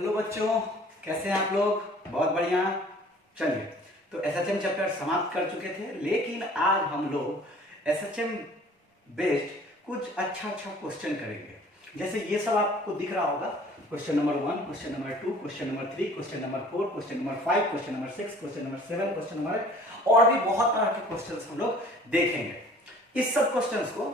Hello बच्चों, कैसे हैं आप लोग? बहुत बढ़िया। चलिए, तो एसएचएम चैप्टर समाप्त कर चुके थे, लेकिन आज हम लोग एसएचएम बेस्ड कुछ अच्छा क्वेश्चन करेंगे। जैसे ये सब आपको दिख रहा होगा, question number 1, question number 2, question number 3, question number 4, question number 5, question number 6, question number 7, question number 8 और भी बहुत तरह के क्वेश्चन हम लोग देखेंगे। इस सब क्वेश्चन को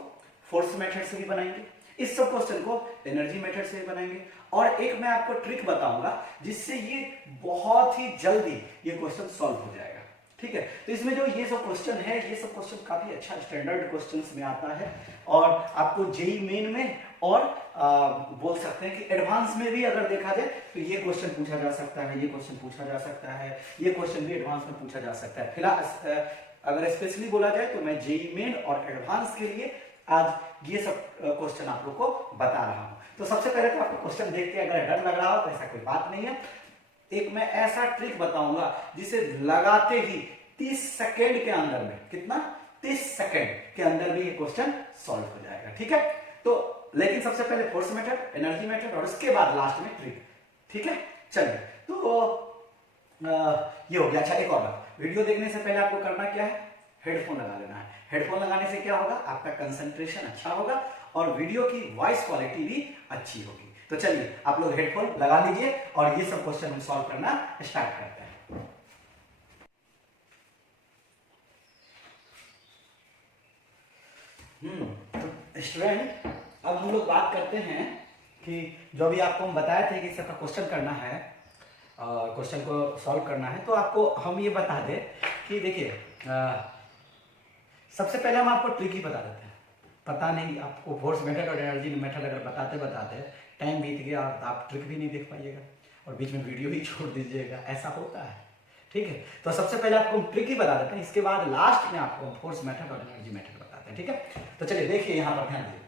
फोर्स मेथड से भी बनाएंगे, इस सब क्वेश्चन को एनर्जी मेथड से भी बनाएंगे, और एक मैं आपको ट्रिक बताऊंगा जिससे ये बहुत ही जल्दी ये क्वेश्चन सॉल्व हो जाएगा। ठीक है, तो इसमें जो ये सब क्वेश्चन है, ये सब क्वेश्चन काफी अच्छा स्टैंडर्ड क्वेश्चंस में आता है और आपको जेई मेन में और बोल सकते हैं कि एडवांस में भी अगर देखा जाए तो ये क्वेश्चन पूछा जा सकता है, ये क्वेश्चन पूछा जा सकता है, ये क्वेश्चन भी एडवांस में पूछा जा सकता है। फिलहाल अगर स्पेशली बोला जाए तो मैं जेई मेन और एडवांस के लिए आज ये सब क्वेश्चन आप लोग को बता रहा हूं। तो सबसे पहले तो आपको क्वेश्चन देख के अगर डर लग रहा हो तो ऐसा कोई बात नहीं है। एक मैं ऐसा ट्रिक बताऊंगा जिसे लगाते ही 30 सेकेंड के अंदर में, कितना 30 सेकेंड के अंदर में ये क्वेश्चन सॉल्व हो जाएगा। ठीक है, तो लेकिन सबसे पहले फोर्स मेथड, एनर्जी मेथड और उसके बाद लास्ट में ट्रिक। ठीक है, चलिए, तो ये हो गया। अच्छा, एक और बात, वीडियो देखने से पहले आपको करना क्या है, हेडफोन लगा लेना है। हेडफोन लगाने से क्या होगा, आपका कंसंट्रेशन अच्छा होगा और वीडियो की वॉइस क्वालिटी भी अच्छी होगी। तो चलिए, आप लोग हेडफोन लगा लीजिए और ये सब क्वेश्चन हम सॉल्व करना स्टार्ट करते हैं। तो स्टूडेंट, अब हम लोग बात करते हैं कि जो भी आपको हम बताए थे कि सबका क्वेश्चन करना है, क्वेश्चन को सॉल्व करना है, तो आपको हम ये बता दें कि देखिए, सबसे पहले हम आपको ट्रिक ही बता देते हैं। पता नहीं, आपको फोर्स मेथड और एनर्जी मेथड अगर बताते बताते टाइम बीत गया और आप ट्रिक भी नहीं देख पाइएगा और बीच में वीडियो ही छोड़ दीजिएगा, ऐसा होता है। ठीक है, तो सबसे पहले आपको हम ट्रिक ही बता देते हैं, इसके बाद लास्ट में आपको फोर्स मेथड और एनर्जी मेथड बताते हैं। ठीक है, तो चलिए देखिए, यहां पर ध्यान दीजिए।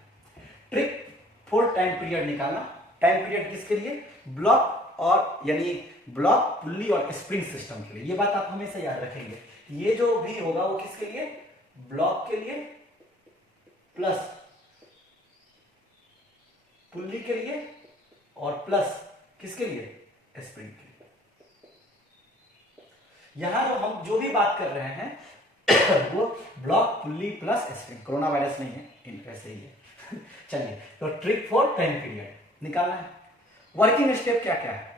ट्रिक फॉर टाइम पीरियड निकालना। टाइम पीरियड किसके लिए? ब्लॉक और यानी ब्लॉक, पुल्ली और स्प्रिंग सिस्टम के लिए। ये बात आप हमेशा याद रखेंगे, ये जो भी होगा वो किसके लिए? ब्लॉक के लिए प्लस पुल्ली के लिए और प्लस किसके लिए? स्प्रिंग के लिए। यहां जो हम जो भी बात कर रहे हैं वो block, pulley plus spring. Corona virus नहीं है, इनका ऐसे ही है। चलिए, तो ट्रिक फॉर टाइम पीरियड निकालना है। वर्किंग स्टेप क्या क्या है?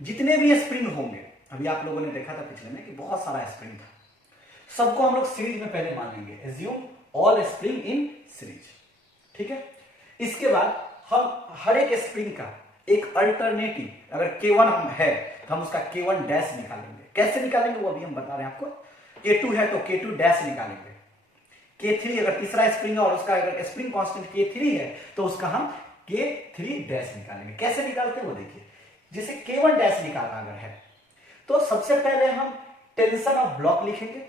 जितने भी स्प्रिंग होंगे, अभी आप लोगों ने देखा था पिछले में कि बहुत सारा स्प्रिंग था, सबको हम लोग सीरीज में पहले मान लेंगे। Assume all spring in series. ठीक है, इसके बाद हम हर एक स्प्रिंग का एक अल्टरनेटिव, अगर K1 हम है तो हम उसका K1 डैश निकालेंगे। कैसे निकालेंगे वो अभी हम बता रहे हैं आपको। K2 है तो K2 डैश निकालेंगे। K3 अगर तीसरा स्प्रिंग है और उसका अगर स्प्रिंग कांस्टेंट K3 है तो उसका हम K3 डैश निकालेंगे। कैसे निकालते हैं वो देखिए। जैसे K1 डैश निकालना अगर है तो सबसे पहले हम टेंशन ऑफ ब्लॉक लिखेंगे।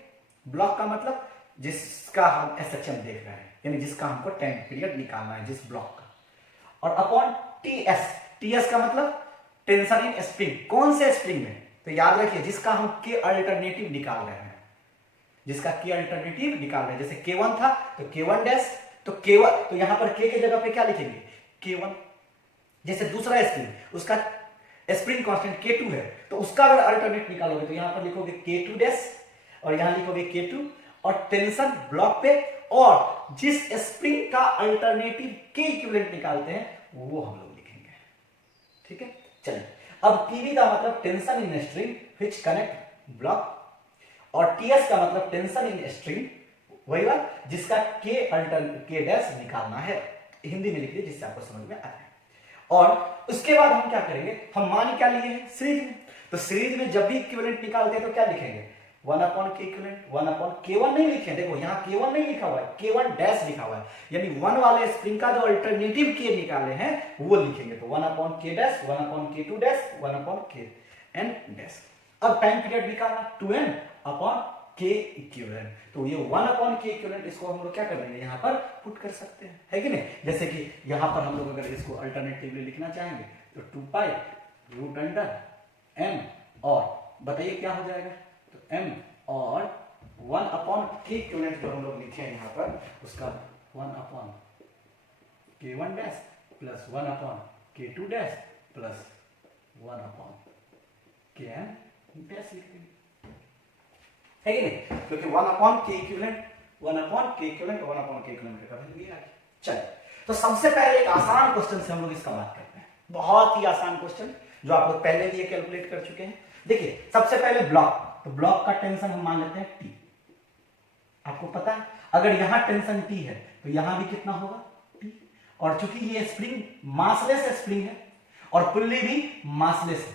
ब्लॉक का मतलब जिसका हम एसएचएम देख रहे हैं, यानी जिसका हमको टाइम पीरियड निकालना है, जिस ब्लॉक का, और अपॉन टीएस। टीएस का मतलब टेंशन इन स्प्रिंग। कौन से स्प्रिंग में? तो याद रखिए, जिसका हम के अल्टरनेटिव निकाल रहे हैं, जिसका के अल्टरनेटिव निकाल रहे हैं। जैसे K1 था तो K1 डैश, तो K1, तो यहां पर K के जगह पे क्या लिखेंगे? K1। जैसे दूसरा स्प्रिंग, उसका स्प्रिंग कांस्टेंट K2 है तो उसका अगर अल्टरनेट निकालोगे तो यहां पर लिखोगे K2 डैश और यहां लिखोगे K2 और टेंशन ब्लॉक पे, और जिस स्प्रिंग का अल्टरनेटिव के इक्विवेलेंट निकालते हैं वो हम लोग लिखेंगे। ठीक है, चलिए, अब टीवी का मतलब tension in string which connect block, और टीएस का मतलब टेंशन इन स्ट्रिंग, वही बात जिसका के डैश निकालना है। हिंदी में लिखिए जिससे आपको समझ में आए। और उसके बाद हम क्या करेंगे, हम मान क्या लिए हैं? सीरीज में। तो सीरीज में जब भी इक्विवेलेंट निकालते हैं तो क्या लिखेंगे? 1/k इक्विवेलेंट, 1/K1 नहीं लिखे, देखो यहाँ K1 नहीं लिखा हुआ है, K1 डैश लिखा हुआ है, यानी 1 वाले स्प्रिंग का जो अल्टरनेटिव के निकाले हैं वो लिखेंगे। तो 1/k dash, 1/K2 dash, 1/Kn dash. अब टाइम पीरियड निकालना 2n/k इक्विवेलेंट। तो ये 1/k इक्विवेलेंट, इसको हम लोग क्या कर देंगे, यहाँ पर पुट कर सकते हैं, है कि नहीं? जैसे कि यहाँ पर हम लोग अगर इसको अल्टरनेटिवली लिखना चाहेंगे तो 2π√m, और बताइए क्या हो जाएगा? तो m और 1/k इक्विवेलेंट जो हम लोग लिखे हैं यहाँ पर, उसका 1/K1 dash plus 1/K2 dash plus 1 upon के एम डैश लिख देंगे, है कि नहीं, क्योंकि 1 अपॉन के इक्विवेलेंट 1 अपॉन के इक्विवेलेंट 1 अपॉन के इक्विवेलेंट का वैल्यू ये आ गया। चलिए, तो सबसे पहले एक आसान क्वेश्चन से हम लोग इसका बात करते हैं, बहुत ही आसान क्वेश्चन जो आप लोग पहले भी ये कैलकुलेट कर चुके हैं। देखिए, सबसे पहले ब्लॉक, तो ब्लॉक का टेंशन हम मान लेते हैं टी। आपको पता है अगर यहां टेंशन टी है तो यहां भी कितना होगा टी, और चूंकि ये स्प्रिंग मासलेस स्प्रिंग है और पुल्ली भी मासलेस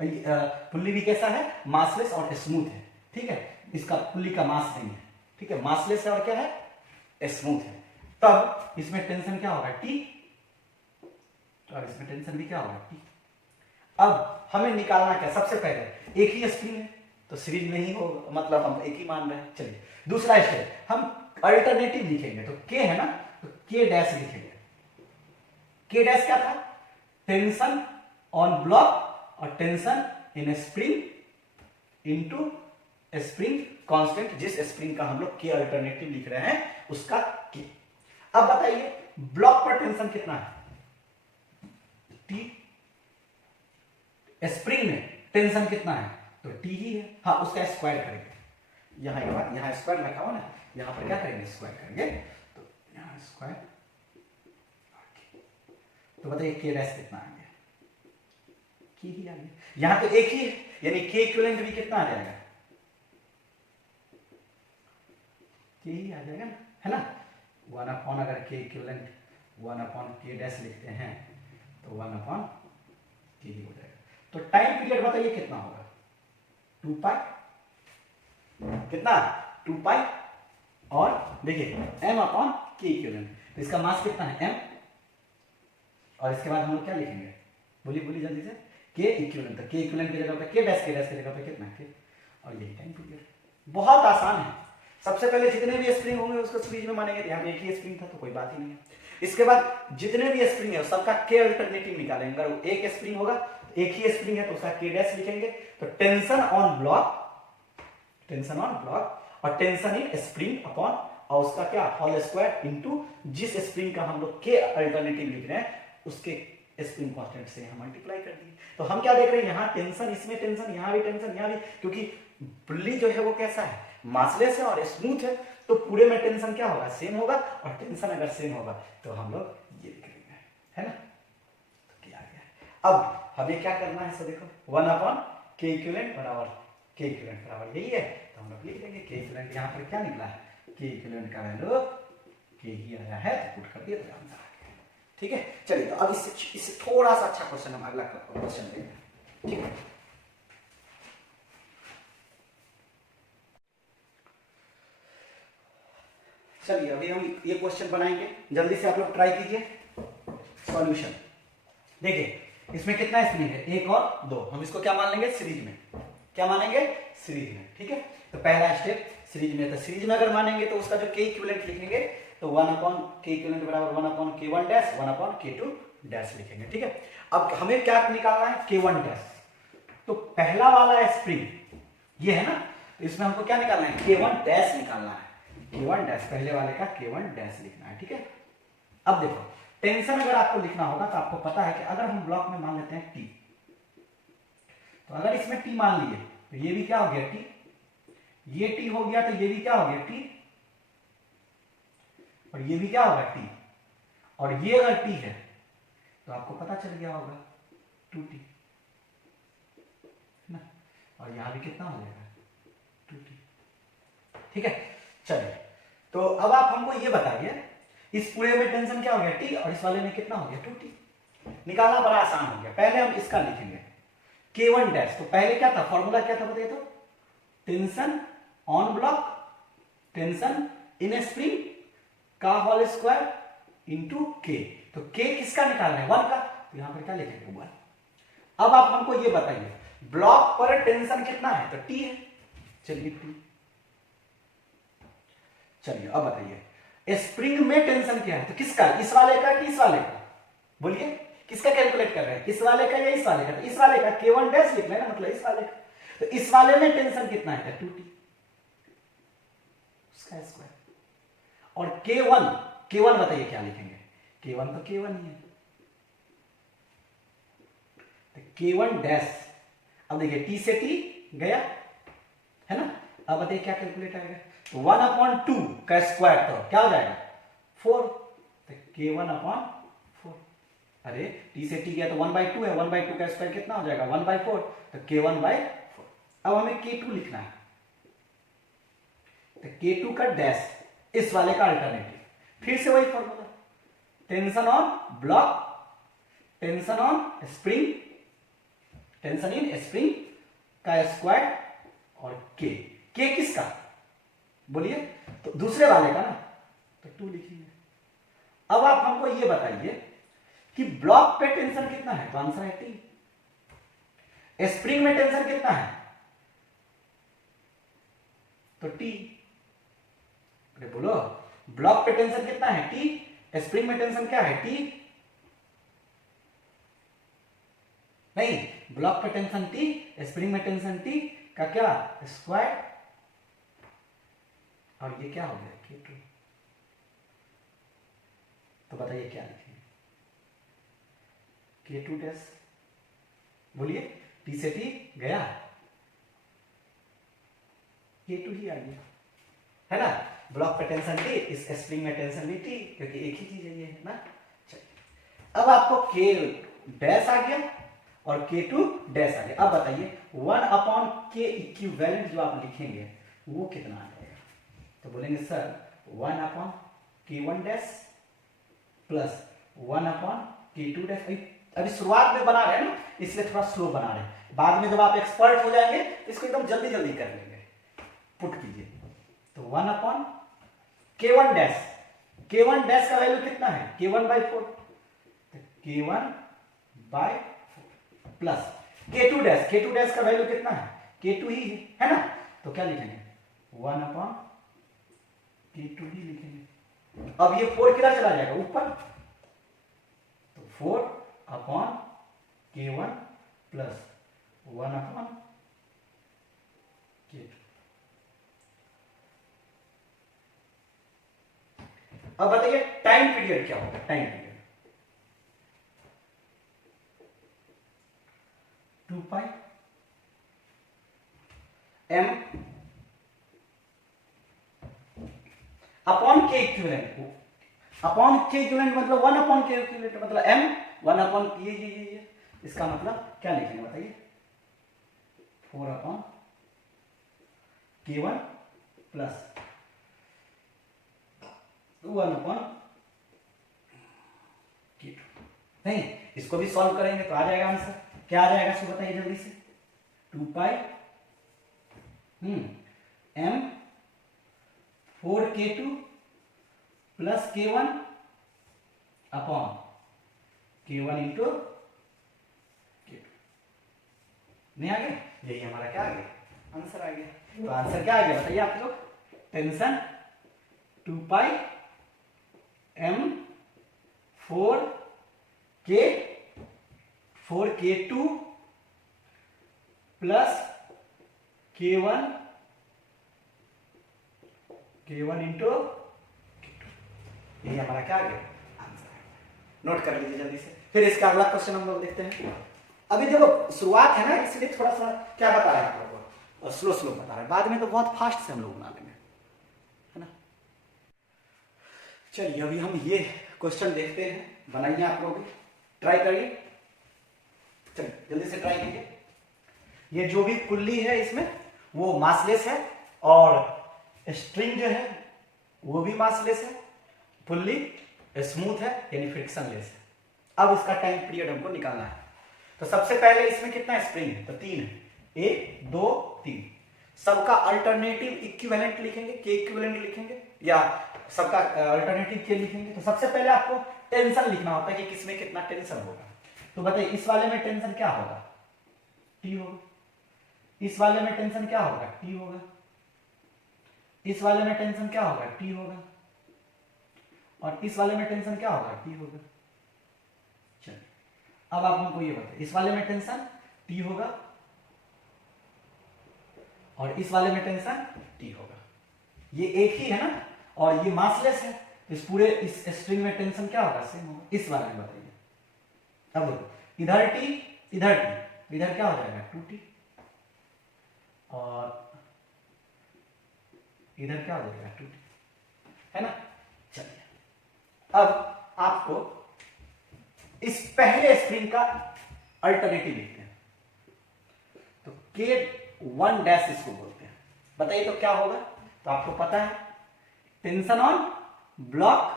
है, पुल्ली भी कैसा है, मासलेस और स्मूथ है, ठीक है, इसका पुल्ली का मास नहीं है, ठीक है, मासलेस है और क्या है, स्मूथ है, तब इसमें टेंशन क्या होगा टी, और इसमें टेंशन भी क्या होगा टी। अब हमें निकालना क्या, सबसे पहले एक ही स्प्रिंग है तो सीरीज में ही होगा, मतलब हम एक ही मान रहे हैं। चलिए, दूसरा स्टेप हम अल्टरनेटिव लिखेंगे, तो के है ना, तो के डैश लिखेंगे। के डैश क्या था, टेंशन ऑन ब्लॉक और tension in spring into spring constant, जिस स्प्रिंग का हम लोग के अल्टरनेटिव लिख रहे हैं उसका के। अब बताइए ब्लॉक पर टेंशन कितना है टी, स्प्रिंग में टेंशन कितना है तो टी ही है, हाँ उसका स्क्वायर करेंगे, यहां के बाद यहां स्क्वायर रखा हुआ ना, यहां पर क्या करेंगे स्क्वायर करेंगे, तो यहां स्क्वायर, तो बताइए के डैश कितना आ गया, के ही आ गया, यहां तो एक ही है यानी के इक्विवेलेंट भी कितना आ जाएगा, के ही आ जाएगा ना, है ना, 1 अपॉन, अगर के इक्विवेलेंट 1 अपॉन के डैश लिखते हैं तो 1 अपॉन के ही हो जाएगा। तो टाइम पीरियड बताइए कितना होगा, 2 पाई, कितना 2 पाई, और देखिए m अपॉन के इक्विवेलेंट, तो इसका मास कितना है m, और इसके बाद हम लोग क्या लिखेंगे, बोलिए बोलिए जल्दी से, के इक्विवेलेंट, तो के इक्विवेलेंट की जगह पे के डैश, के डैश की जगह पे कितना के, और यही टाइम पीरियड। बहुत आसान है, सबसे पहले जितने भी स्प्रिंग होंगे उसको सीरीज में मानेंगे, यहाँ पे एक ही स्प्रिंग था तो कोई बात ही नहीं है। इसके बाद जितने भी स्प्रिंग है सबका के अल्टरनेटिव निकालेंगे, अगर एक स्प्रिंग होगा एक ही स्प्रिंग है तो उसका के डैश लिखेंगे, तो tension on block, tension on block और टेंशन इन स्प्रिंग अपॉन, और उसका क्या होल स्क्वायर इनटू जिस स्प्रिंग का हम लोग के अल्टरनेटिव लिख रहे हैं उसके स्प्रिंग कांस्टेंट से हम मल्टीप्लाई कर दिए। तो हम क्या देख रहे हैं, यहाँ टेंशन, इसमें टेंशन, यहाँ भी टेंशन, यहाँ भी, क्योंकि पुल्ली जो है वो कैसा है, मासलेस है और स्मूथ है, तो पूरे में टेंशन क्या होगा, सेम होगा, और टेंशन अगर सेम होगा तो हम लोग ये लिख लेंगे, है ना, तो क्या आ गया। अब हमें क्या करना है, सो देखो 1 अपॉन के इक्विवेलेंट बराबर के इक्विवेलेंट बराबर यही है, तो हम लोग लिख देंगे के इक्विवेलेंट, यहाँ पर क्या निकला है, के इक्विवेलेंट का वैल्यू के ही आया है, तो पुट कर दिया तो आंसर आ गया, ठीक है। चलिए, तो अब इससे थोड़ा सा अच्छा क्वेश्चन हम अगला क्वेश्चन देखते हैं, ठीक है। चलिए, अभी हम ये क्वेश्चन बनाएंगे, जल्दी से आप लोग ट्राई कीजिए सॉल्यूशन। देखिए इसमें कितना स्प्रिंग है, 1 और 2, हम इसको क्या मान लेंगे सीरीज में, क्या मानेंगे सीरीज में, ठीक है। तो पहला स्टेप सीरीज में, तो सीरीज में अगर मानेंगे तो उसका जो के इक्विवेलेंट लिखेंगे तो 1 अपॉन के इक्विवेलेंट बराबर 1 upon k1 dash 1 upon k2 dash लिखेंगे, ठीक है। अब हमें क्या निकालना है, k1 डैश, तो पहला वाला स्प्रिंग ये है ना, तो इसमें हमको क्या निकालना है, k1 डैश निकालना है, k1 डैश, पहले वाले का k1 डैश लिखना है, ठीक है। अब देखो टेंशन अगर आपको लिखना होगा तो आपको पता है कि अगर हम ब्लॉक में मान लेते हैं t, तो अगर इसमें t मान लिए तो ये भी क्या हो गया t, ये t हो गया, तो ये भी क्या हो गया t, और ये भी क्या होगा t, और ये अगर t है तो आपको पता चल गया होगा 2t ना, और यहां भी कितना हो जाएगा 2t, ठीक है। चलिए, तो अब आप हमको ये बताइए इस पूरे में टेंशन क्या हो गया t, और इस वाले में कितना हो गया 2t, निकालना बड़ा आसान हो गया। पहले हम इसका लिखेंगे k1 डैश, तो पहले क्या था, फॉर्मूला क्या था बताइए, तो tension on block tension in spring का होल स्क्वायर इनटू k, तो k किसका निकालना है 1 का, तो यहां पर क्या लिखेंगे 1। अब आप हमको ये बताइए ब्लॉक पर टेंशन कितना है, तो t है, चलिए t। चलिए अब बताइए स्प्रिंग में टेंशन क्या है, तो किसका, इस वाले का कि इस वाले का, बोलिए किसका कैलकुलेट कर रहे हैं, इस वाले का या इस वाले का, तो इस वाले का k1 डैश लिख लेना, मतलब इस वाले का, तो इस वाले में टेंशन कितना है 2t, उसका स्क्वायर, और k1 बताइए क्या लिखेंगे, k1 तो k1 ही है, तो K1 डैश, अब देखिए T से T गया है ना, अब बताइए क्या कैलकुलेट आएगा, तो 1/2 का स्क्वायर तो क्या हो जाएगा 4, तो K1/4, अरे T से T गया तो 1/2 है, 1/2 का स्क्वायर कितना हो जाएगा 1/4, तो K1/4। अब हमें K2 लिखना है, तो K2 का डैश, इस वाले का अल्टरनेटिव, फिर से वही formula, tension on block, tension on spring, tension in spring का स्क्वायर और के किसका बोलिए, तो दूसरे वाले का ना, तो 2 लिखेंगे। अब आप हमको ये बताइए कि ब्लॉक पे टेंशन कितना है, तो आंसर है T। स्प्रिंग में टेंशन कितना है, तो T। अरे बोलो, ब्लॉक पे टेंशन कितना है T, स्प्रिंग में टेंशन क्या है T, नहीं, ब्लॉक पे टेंशन T, स्प्रिंग में टेंशन T का क्या स्क्वायर, और ये क्या हो गया K2। तो बताइए क्या लिखेंगे, K2 डैश, बोलिए T से T गया, K2 ही आ गया, है ना, ब्लॉक पे टेंशन T, इस स्प्रिंग में टेंशन भी T, क्योंकि एक ही चीज है ये, है ना। चलिए अब आपको K डैश आ गया और K2 डैश आ गया। अब बताइए 1/K इक्विवेलेंट जो आप लिखेंगे वो कितना आ जाएगा, तो बोलेंगे sir 1/K1 dash plus 1/K2 dash. अभी शुरुआत में बना रहे हैं ना, इसलिए थोड़ा स्लो बना रहे हैं, बाद में जब आप एक्सपर्ट हो जाएंगे इसको एकदम जल्दी जल्दी कर लेंगे। पुट कीजिए, तो 1/K1 डैश, K1 डैश का वैल्यू कितना है K1/4, तो K1/4 plus K2 dash, K2 dash का वैल्यू कितना है K2 ही है ना, तो क्या लिखेंगे 1/K2 ही लिखेंगे। अब ये 4 किधर चला जाएगा ऊपर, तो 4/K1 प्लस 1/K2। अब बताइए टाइम पीरियड क्या होगा, time period 2π m upon K equivalent, upon K equivalent मतलब 1/K इक्विवेलेंट मतलब m 1/, ये इसका मतलब क्या लिखेंगे बताइए 4/K1 प्लस 1/K2। नहीं, इसको भी सॉल्व करेंगे तो आ जाएगा आंसर, क्या आ जाएगा इसको बताइए जल्दी से, 2π m 4K2 plus K1 upon K1 into K2। नहीं आ गया, यही हमारा क्या आ गया आंसर आ गया। तो आंसर क्या आ गया बताइए आप लोग, tension 2π m 4K2 plus K1 into K2, यही हमारा क्या आ गया आंसर है। नोट कर लीजिए जल्दी से, फिर इसका अगला क्वेश्चन हम लोग देखते हैं। अभी देखो शुरुआत है ना, इसलिए थोड़ा सा क्या बता रहे हैं आप लोगों को, स्लो स्लो बता रहे हैं, बाद में तो बहुत फास्ट से हम लोग बना लेंगे, है ना। चलिए अभी हम ये क्वेश्चन देखते हैं, बनाइए आप लोग भी, ट्राई करिए, चलिए जल्दी से ट्राई कीजिए। ये जो भी पुल्ली है इसमें वो मासलेस है, और स्ट्रिंग जो है वो भी मासलेस है, पुल्ली स्मूथ है यानी फ्रिक्शनलेस है। अब इसका टाइम पीरियड हमको निकालना है। तो सबसे पहले इसमें कितना स्प्रिंग है, तो 3 है, 1 2 3, सबका अल्टरनेटिव इक्विवेलेंट लिखेंगे, के इक्विवेलेंट लिखेंगे या सबका अल्टरनेटिव के लिखेंगे। तो सबसे पहले आपको टेंशन लिखना होता है कि किसमें कितना टेंशन होगा। तो बताइए इस वाले में टेंशन क्या होगा, T होगा, इस वाले में टेंशन क्या होगा, T होगा, इस वाले में टेंशन क्या होगा, T होगा, और इस वाले में टेंशन क्या होगा, T होगा। चलिए अब आप हमको ये बताइए, इस वाले में टेंशन T होगा और इस वाले में टेंशन T होगा, ये एक ही है ना, और ये मासलेस है, इस पूरे इस स्ट्रिंग में टेंशन क्या होगा, सेम होगा। इस वाले में बताइए, अब देखो इधर T इधर टी, इधर क्या हो जाएगा 2t, और इधर क्या हो जाएगा 2t, है ना। चलिए अब आपको इस पहले स्प्रिंग का अल्टरनेटिव लिखते हैं, तो K1 डैश इसको बोलते हैं। बताइए तो क्या होगा। तो आपको पता है tension on block,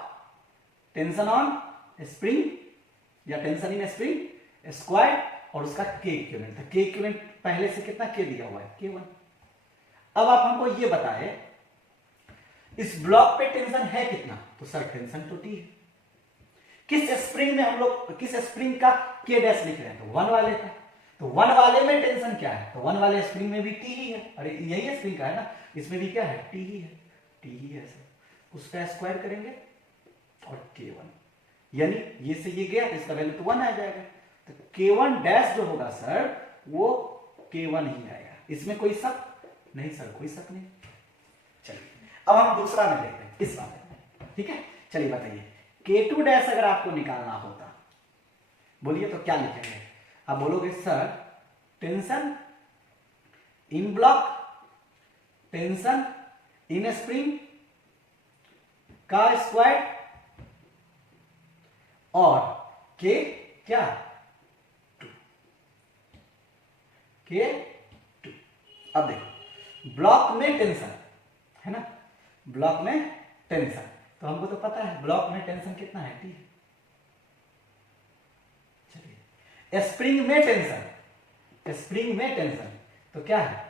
tension on spring या टेंशन इन स्प्रिंग स्क्वायर और उसका K इक्विवेलेंट। तो K इक्विवेलेंट पहले से कितना K दिया हुआ है K1। अब आप हमको ये बताए इस ब्लॉक पे टेंशन है कितना, तो सर टेंशन तो T है। किस स्प्रिंग में हम लोग किस स्प्रिंग का K डैश लिख रहे हैं, तो 1 वाले का। तो 1 वाले में टेंशन क्या है, तो 1 वाले स्प्रिंग में भी T ही है। अरे यही स्प्रिंग का है ना, इसमें भी क्या है T ही है, T ही है सर। उसका स्क्वायर करेंगे और K1, यानी ये से ये गया तो इसका वैल्यू तो 1 आ जाएगा। तो K1 डैश जो होगा सर वो K1 ही आएगा। इसमें कोई शक नहीं सर, कोई शक नहीं। चलिए अब हम दूसरा में देखते हैं इस वाले में, ठीक है। चलिए बताइए K2 डैश अगर आपको निकालना होता, बोलिए तो क्या लिखेंगे। आप बोलोगे sir tension in block, tension in spring का स्क्वायर और K क्या K2। अब देखो ब्लॉक में टेंशन है ना, ब्लॉक में टेंशन, तो हमको तो पता है ब्लॉक में टेंशन कितना है T। चलिए स्प्रिंग में टेंशन, स्प्रिंग में टेंशन तो क्या है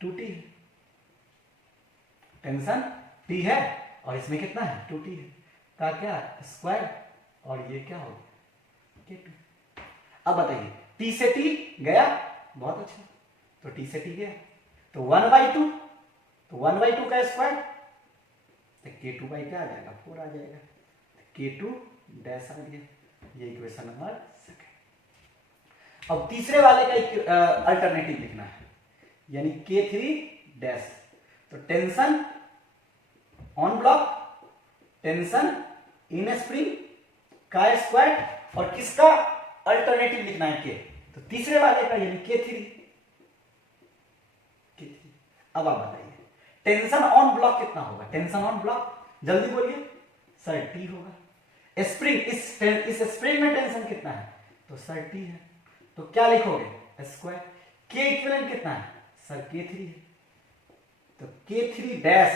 2T, टेंशन T है और इसमें कितना है 2T है, का क्या स्क्वायर और ये क्या होगा K2। अब बताइए T से T गया, बहुत अच्छा, तो T से T गया तो 1/2, तो 1/2 का स्क्वायर तो K2 बाई क्या आ जाएगा 4 आ जाएगा, K2 डैश आ गया। ये इक्वेशन नंबर सेकंड। अब तीसरे वाले का अल्टरनेटिव लिखना है, यानी K3 डैश। तो tension on block, tension in spring का स्क्वायर और किसका अल्टरनेटिव लिखना है K, तो तीसरे वाले का यानी K3। अब आप बताइए टेंशन ऑन ब्लॉक कितना होगा, टेंशन ऑन ब्लॉक जल्दी बोलिए सर T होगा। स्प्रिंग इस स्प्रिंग में टेंशन कितना है, तो सर T है, तो क्या लिखोगे स्क्वायर। K इक्विवेलेंट कितना है सर K3 है, तो K3 डैश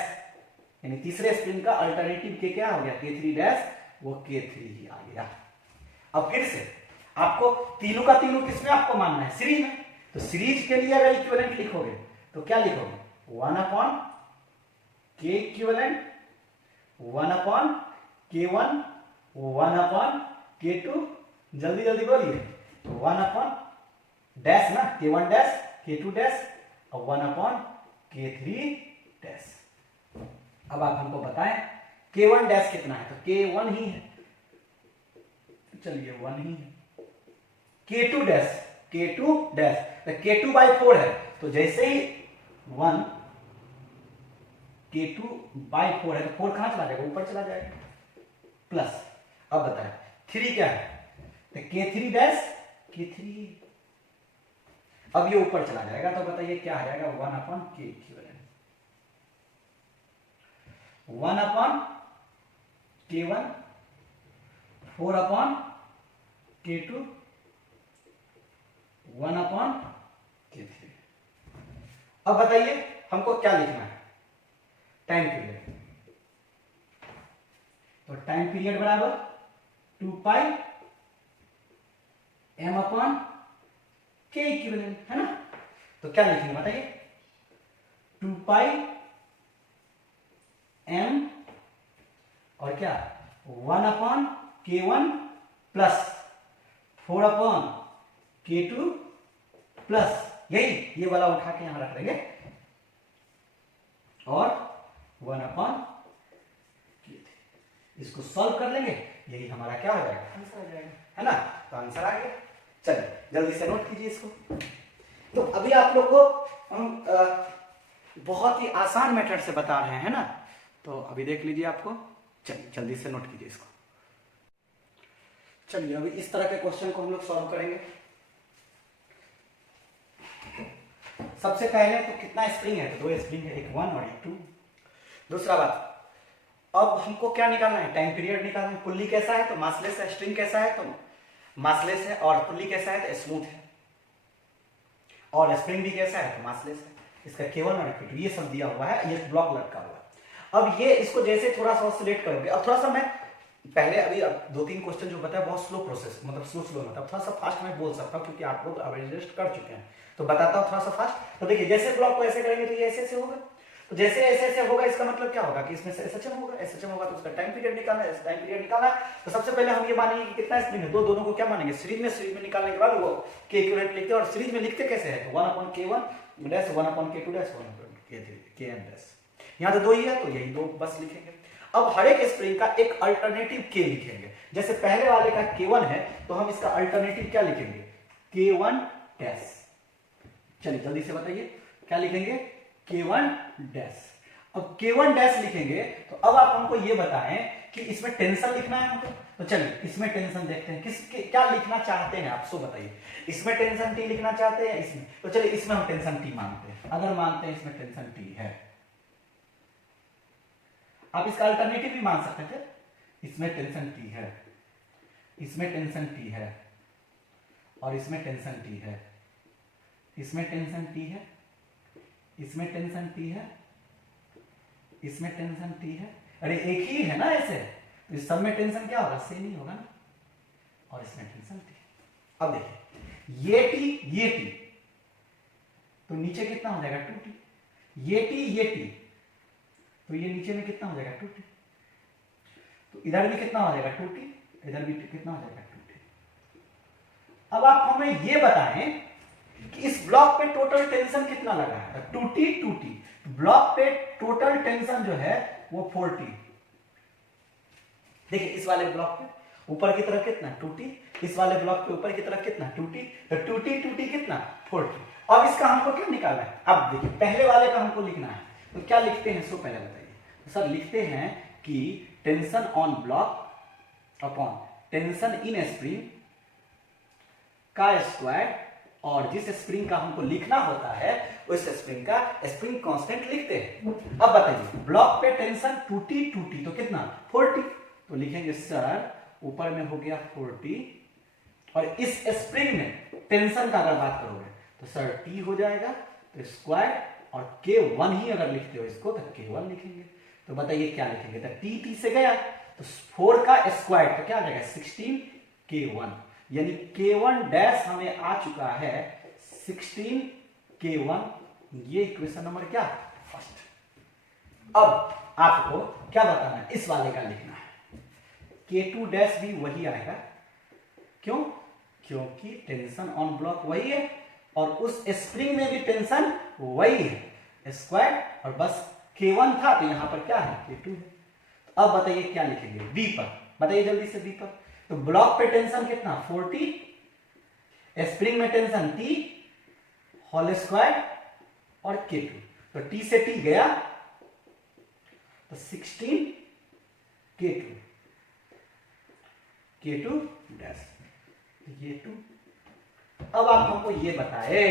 यानी तीसरे स्प्रिंग का अल्टरनेटिव K क्या हो गया K3 डैश, वो K3 ही आ गया। अब फिर से आपको तीनों का तीनों किसमें आपको मानना है सीरीज में, तो सीरीज के लिए अगर इक्विवेलेंट लिखोगे तो क्या लिखोगे 1 K इक्विवेलेंट 1 K1 1 K2, जल्दी जल्दी बोलिए 1 डैश ना K1 डैश K2 डैश और 1 K3 डैश। अब आप हमको बताएं K1 डैश कितना है, तो K1 ही है, चलिए 1 ही है। K2 डैश तो K2/4 है, तो जैसे ही 1 K2/4 है तो 4 कहां चला जाएगा ऊपर चला जाएगा प्लस। अब बताएं 3 क्या है, तो K3 डैश K3, अब ये ऊपर चला जाएगा तो बताइए क्या आ जाएगा 1 K equivalent 1 K1 4 K2 1 K3। अब बताइए हमको क्या लिखना है टाइम पीरियड, तो टाइम पीरियड बराबर 2 पाई m K इक्विवेलेंट है ना। तो क्या लिखेंगे बताइए 2 पाई m और क्या 1 K1 प्लस 4 K2 प्लस यही ये वाला उठा के यहां रख देंगे और 1 K3, इसको सॉल्व कर लेंगे, यही हमारा क्या हो जाएगा आंसर आ जाएगा, है ना। तो आंसर आ गया। चलिए जल्दी से नोट कीजिए इसको। तो अभी आप लोग को हम बहुत ही आसान मेथड से बता रहे हैं ना, तो अभी देख लीजिए आपको, चलिए जल्दी से नोट कीजिए इसको। चलिए अभी इस तरह के क्वेश्चन को हम लोग सॉल्व करेंगे। सबसे पहले तो कितना स्प्रिंग है, तो 2 स्प्रिंग है, एक 1 और एक 2। दूसरा बात, अब हमको क्या निकालना है, टाइम पीरियड निकालना है। पुल्ली कैसा है तो मासलेस है, स्ट्रिंग कैसा है तो मासलेस है, और पुल्ली कैसा है तो स्मूथ है, और स्प्रिंग भी कैसा है तो मासलेस है। इसका K1 और K2 ये सब दिया हुआ है, ये ब्लॉक लटका हुआ है। अब ये इसको जैसे थोड़ा सा ऑसिलेट करोगे, अब थोड़ा सा मैं पहले अभी अब 2-3 क्वेश्चन जो बताया बहुत स्लो प्रोसेस, मतलब स्लो मतलब थोड़ा सा फास्ट मैं बोल सकता हूँ क्योंकि आप लोग एडजस्ट कर चुके हैं, तो बताता हूँ थोड़ा सा फास्ट। तो देखिए जैसे ब्लॉक को ऐसे करेंगे तो ये ऐसे होगा, तो जैसे ऐसे होगा इसका मतलब क्या होगा कि इसमें से SHM होगा, SHM होगा तो उसका टाइम पीरियड निकालना है, टाइम पीरियड निकालना है। तो सबसे पहले हम ये मानेंगे कि कितना स्प्रिंग है, दोनों को क्या मानेंगे सीरीज में निकालने के बाद वो के इक्विवेलेंट लिखते हैं, और सीरीज में लिखते कैसे है तो 1/K1 dash 1/K2 dash 1/Kn dash. यहाँ तो 2 ही है तो यही 2 बस लिखेंगे। अब हर एक स्प्रिंग का एक अल्टरनेटिव K लिखेंगे। जैसे पहले वाले का K1 है तो हम इसका अल्टरनेटिव क्या लिखेंगे, K1 डैश। चलिए जल्दी से बताइए क्या लिखेंगे, K1 डैश। अब K1 डैश लिखेंगे तो अब आप हमको ये बताएं कि इसमें टेंशन लिखना है हमको, तो चलिए इसमें टेंशन देखते हैं क्या लिखना चाहते हैं आप, सो बताइए इसमें टेंशन T लिखना चाहते हैं या इसमें, तो चलिए इसमें हम टेंशन T मानते हैं। अगर मानते हैं इसमें टेंशन T है, आप इसका अल्टरनेटिव भी मान सकते थे, इसमें टेंशन T है, इसमें टेंशन T है, और इसमें टेंशन T है, इसमें टेंशन T है, इसमें टेंशन T है, इसमें टेंशन T है। अरे एक ही है ना ऐसे, तो इस सब में टेंशन क्या होगा, सेम ही होगा ना, और इसमें टेंशन T। अब देखिए ये T तो नीचे कितना हो जाएगा 2T, ये T तो ये नीचे में कितना हो जाएगा 2T, तो इधर भी कितना हो जाएगा 2T, इधर भी कितना हो जाएगा 2T। अब आप हमें ये बताएं कि इस ब्लॉक पे टोटल टेंशन कितना लगा है, 2T। ब्लॉक पे टोटल टेंशन जो है वो 4T। देखिए इस वाले ब्लॉक पे ऊपर की तरफ कितना 2T, इस वाले ब्लॉक पे ऊपर की तरफ कितना 2T, तो 2T कितना 4T। अब इसका हमको क्या निकालना है, अब देखिए पहले वाले का हमको लिखना है, तो क्या लिखते हैं सो पहले बताइए। तो सर लिखते हैं कि tension on block upon tension in spring का स्क्वायर, और जिस स्प्रिंग का हमको लिखना होता है उस स्प्रिंग का स्प्रिंग कांस्टेंट लिखते हैं। अब बताइए ब्लॉक पे टेंशन 2T तो कितना 4T, तो लिखेंगे सर ऊपर में हो गया 4T, और इस स्प्रिंग में टेंशन का अगर बात करोगे तो सर T हो जाएगा, तो स्क्वायर और K1 ही अगर लिखते हो इसको तो K1 लिखेंगे। तो बताइए क्या लिखेंगे, तो T से गया तो 4 का स्क्वायर तो क्या आ जाएगा 16K1, यानी K1 डैश हमें आ चुका है 16K1। ये इक्वेशन नंबर क्या फर्स्ट। अब आपको क्या बताना है, इस वाले का लिखना है, K2 डैश भी वही आएगा, क्यों, क्योंकि टेंशन ऑन ब्लॉक वही है और उस स्प्रिंग में भी टेंशन वही है, स्क्वायर, और बस K1 था तो यहां पर क्या है K2 है। तो अब बताइए क्या लिखेंगे B पर, बताइए जल्दी से B पर। तो ब्लॉक पे टेंशन कितना 4T, स्प्रिंग में टेंशन T होल स्क्वायर और K2, तो T से T गया तो 16K2 डैश, ये 2। अब आप हमको ये बताए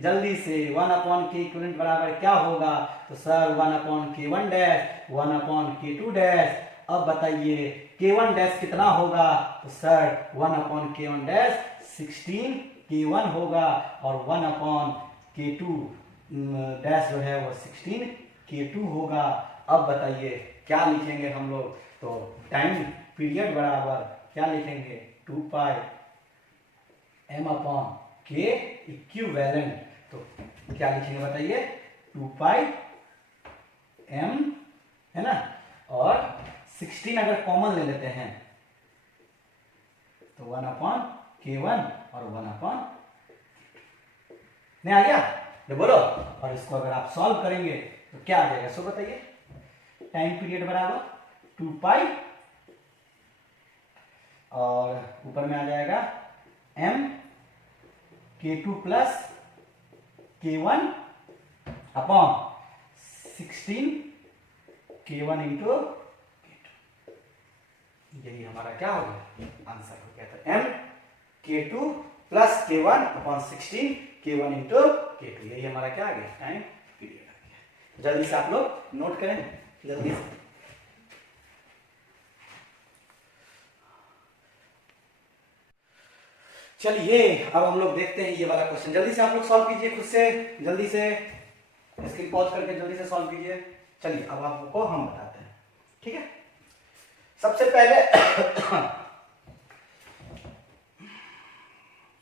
जल्दी से 1/K इक्विवेलेंट बराबर क्या होगा, तो sir 1/K1 dash 1/K2 dash. अब बताइए K1 डैश कितना होगा, तो सर 1/K1 डैश 16K1 होगा, और 1/K2 डैश जो है वो 16K2 होगा। अब बताइए क्या लिखेंगे हम लोग, तो टाइम पीरियड बराबर क्या लिखेंगे 2π m/K इक्विवेलेंट, तो क्या लिखेंगे बताइए 2π m है ना, और 16 अगर कॉमन ले लेते हैं तो 1/K1 और 1/, नहीं आ गया ये बोलो, और इसको अगर आप सॉल्व करेंगे तो क्या आ जाएगा सो बताइए, टाइम पीरियड बराबर 2π और ऊपर में आ जाएगा m K2 plus K1 upon 16 K1 into K2। यही हमारा क्या हो गया, आंसर हो गया। तो m k2 plus k1 upon 16 k1 into k2, यही हमारा क्या आ गया, टाइम पीरियड आ गया। जल्दी से आप लोग नोट करें, जल्दी से। चलिए अब हम लोग देखते हैं ये वाला क्वेश्चन, जल्दी से आप लोग सॉल्व कीजिए खुद से, जल्दी से स्क्रीन पॉज करके जल्दी से सॉल्व कीजिए। चलिए अब आपको हम बताते हैं, ठीक है। सबसे पहले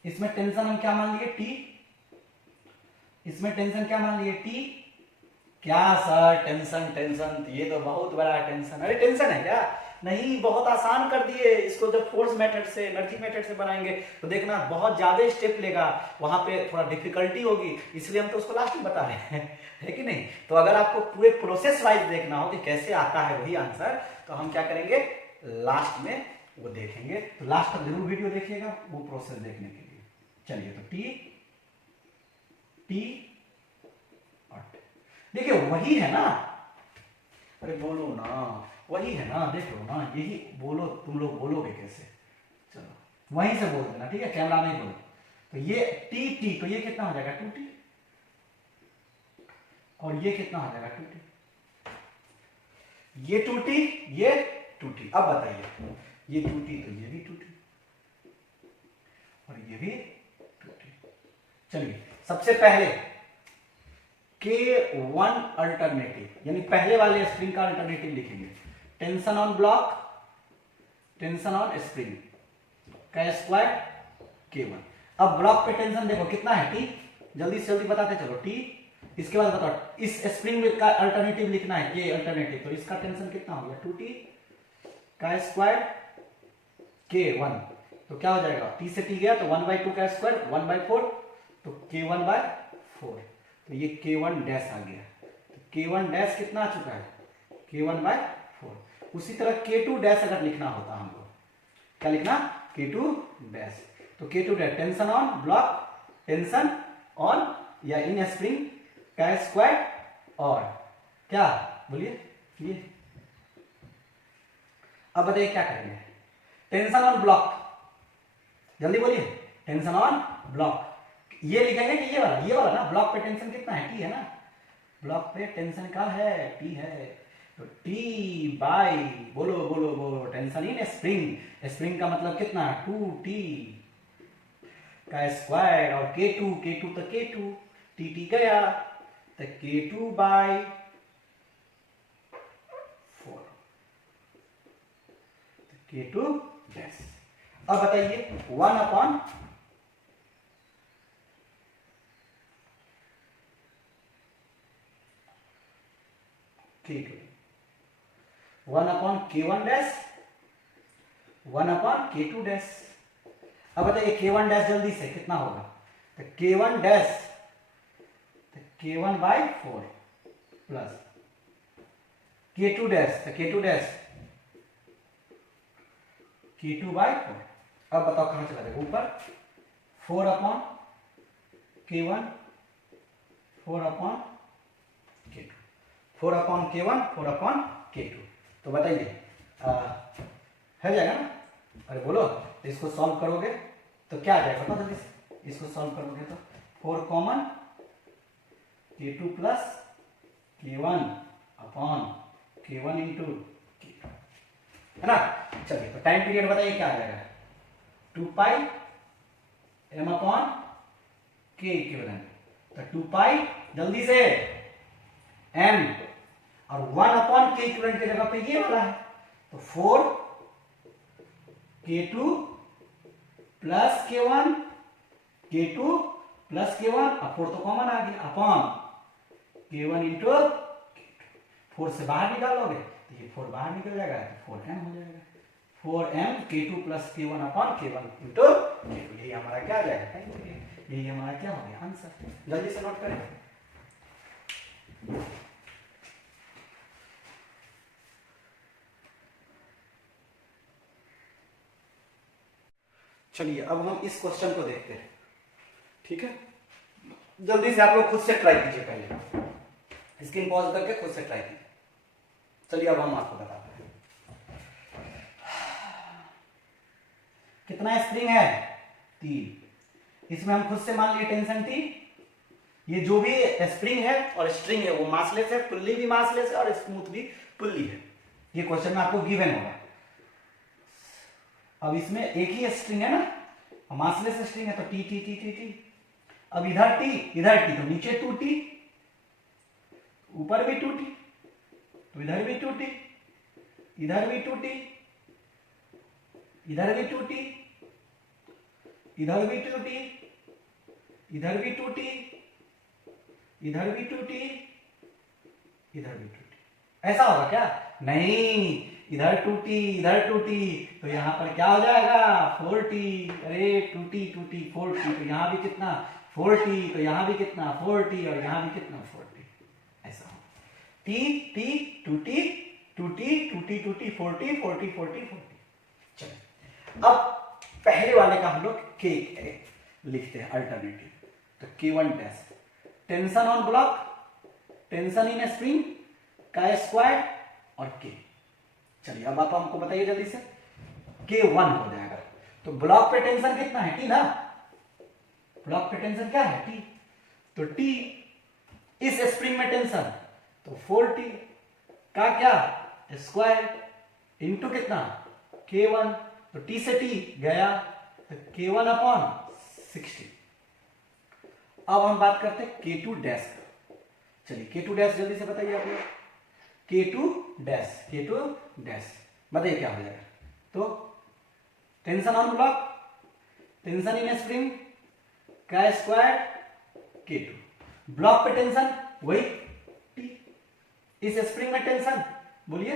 इसमें टेंशन हम क्या मान लिए, टी। इसमें टेंशन क्या मान लिए, टी। क्या सर टेंशन, टेंशन ये तो बहुत बड़ा टेंशन, अरे टेंशन है क्या, नहीं बहुत आसान कर दिए इसको। जब फोर्स मेथड से, एनर्जी मेथड से बनाएंगे तो देखना बहुत ज्यादा स्टेप लेगा, वहां पे थोड़ा डिफिकल्टी होगी, इसलिए हम तो उसको लास्ट में बता रहे हैं, है कि नहीं। तो अगर आपको पूरे प्रोसेस वाइज देखना हो कि कैसे आता है वही आंसर, तो हम क्या करेंगे, लास्ट में वो देखेंगे। तो लास्ट तक जरूर वीडियो देखिएगा वो प्रोसेस देखने के लिए। चलिए तो टी टी और देखिए वही है ना, अरे बोलो ना, वही है ना, देख लो ना, यही बोलो, तुम लोग बोलोगे कैसे, चलो वहीं से बोल देना, ठीक है, कैमरा में बोलो। तो ये टी टी, तो ये कितना हो जाएगा 2t, और ये कितना हो जाएगा 2t, ये 2t, ये 2t। अब बताइए ये 2t तो ये भी 2t और ये भी 2t। चलिए सबसे पहले K1 अल्टरनेटिव, यानी पहले वाले स्प्रिंग का अल्टरनेटिव लिखेंगे। Tension on block, tension on spring का स्क्वायर K1। अब ब्लॉक पे टेंशन देखो कितना है, T, जल्दी से जल्दी बताते चलो, T। इसके बाद बताओ इस स्प्रिंग का अल्टरनेटिव लिखना है, K अल्टरनेटिव, तो इसका टेंशन कितना हो गया 2T का स्क्वायर K1, तो क्या हो जाएगा, T से T गया तो 1/2 का स्क्वायर 1/4, तो K1/4, तो ये K1 डैश आ गया। तो K1 डैश कितना आ चुका है, K1/4। उसी तरह K2 डैश अगर लिखना होता हमको, क्या लिखना, K2 डैश, तो K2 dash tension on block, tension on या इन स्प्रिंग का स्क्वायर, और क्या बोलिए ये। अब बताइए क्या करेंगे, टेंशन ऑन ब्लॉक, जल्दी बोलिए, टेंशन ऑन ब्लॉक ये लिखेंगे कि ये वाला ना, ब्लॉक पे टेंशन कितना है, टी है ना, ब्लॉक पे टेंशन का है, टी है, तो टी बाई, बोलो बोलो बोलो, टेंशन इन स्प्रिंग, स्प्रिंग का मतलब कितना, 2T का स्क्वायर, और K2 तो K2, टी गया तो K2/4, K2 डैश। अब बताइए 1 upon K2, 1 upon K1 dash, 1 upon K2 dash. अब बताइए K1 डैश जल्दी से कितना होगा, तो K1 डैश तो K1/4 प्लस K2 डैश तो K2 डैश K2/4। अब बताओ कहां चला जाएगा, ऊपर 4 upon K1, 4 upon K2, 4 upon K1, 4 upon K2। तो बताइए है जाएगा ना, अरे बोलो, तो इसको सॉल्व करोगे तो क्या आ जाएगा, पता जल्दी से, इसको सॉल्व करोगे तो 4 common K2 plus K1 upon K1 into K2, है ना। चलिए तो टाइम पीरियड बताइए क्या आ जाएगा, 2π m अपॉन K इक्विवेलेंट, तो 2π जल्दी से m, और 1 अपॉन K इक्विवेलेंट की जगह पे ये वाला है, तो 4 K2 plus K1, K2 plus K1, अब 4 तो कॉमन आ गया, अपॉन K1 इंटू K2, 4 से बाहर निकालोगे तो ये 4 बाहर निकल जाएगा, तो 4m हो जाएगा, 4m K2 plus K1 upon K1 into K2, यही हमारा क्या आ जाएगा, यही हमारा क्या हो गया आंसर। जल्दी से नोट करें। चलिए अब हम इस क्वेश्चन को देखते हैं, ठीक है। जल्दी से आप लोग खुद से ट्राई कीजिए, पहले स्क्रीन पॉज करके खुद से ट्राई कीजिए। चलिए अब हम आपको बताते हैं। कितना स्प्रिंग है? 3। इसमें हम खुद से मान लिए टेंशन T। ये जो भी स्प्रिंग है और स्ट्रिंग है वो मासलेस है, पुल्ली भी मासलेस है और स्मूथ भी पुल्ली है। ये क्वेश्चन में आपको गिवन होगा। अब इसमें एक ही स्ट्रिंग है ना, मासलेस स्ट्रिंग है तो T T T T T. अब इधर टी इधर टी, तो नीचे 2T, ऊपर भी 2T, तो इधर भी 2T, इधर भी 2T, इधर भी 2T, इधर भी 2T, इधर भी 2T, इधर भी 2T, इधर भी 2T। ऐसा होगा क्या? नहीं, इधर 2T इधर 2T, तो यहां पर क्या हो जाएगा? 4T। अरे 2T 2T 4T, तो यहां भी कितना? 4T, तो यहां भी कितना? 4T, और यहां भी कितना? 4T। ऐसा होगा। T T 2T 2T 2T 2T 4T 40 40 40। चलो अब पहले वाले का हम लोग K लिखते हैं अल्टरनेटिव। तो K1 dash, tension on block, tension in spring का स्क्वायर और K। चलिए अब आप हमको बताइए जल्दी से। K1 हो जाएगा। तो ब्लॉक पे टेंशन कितना है? T ना। ब्लॉक पे टेंशन क्या है? T। तो T इस स्प्रिंग में टेंशन तो 4T का क्या? स्क्वायर इंटू कितना? K1। तो T से T गया तो K1 अपॉन 60। अब हम बात करते हैं K2 डैश का। चलिए K2 डैश जल्दी से बताइए आप लोग। K2 डैश बताइए क्या हो जाएगा? तो tension on block, tension in spring का स्क्वायर K2। ब्लॉक पे टेंशन वही T, इस स्प्रिंग में टेंशन बोलिए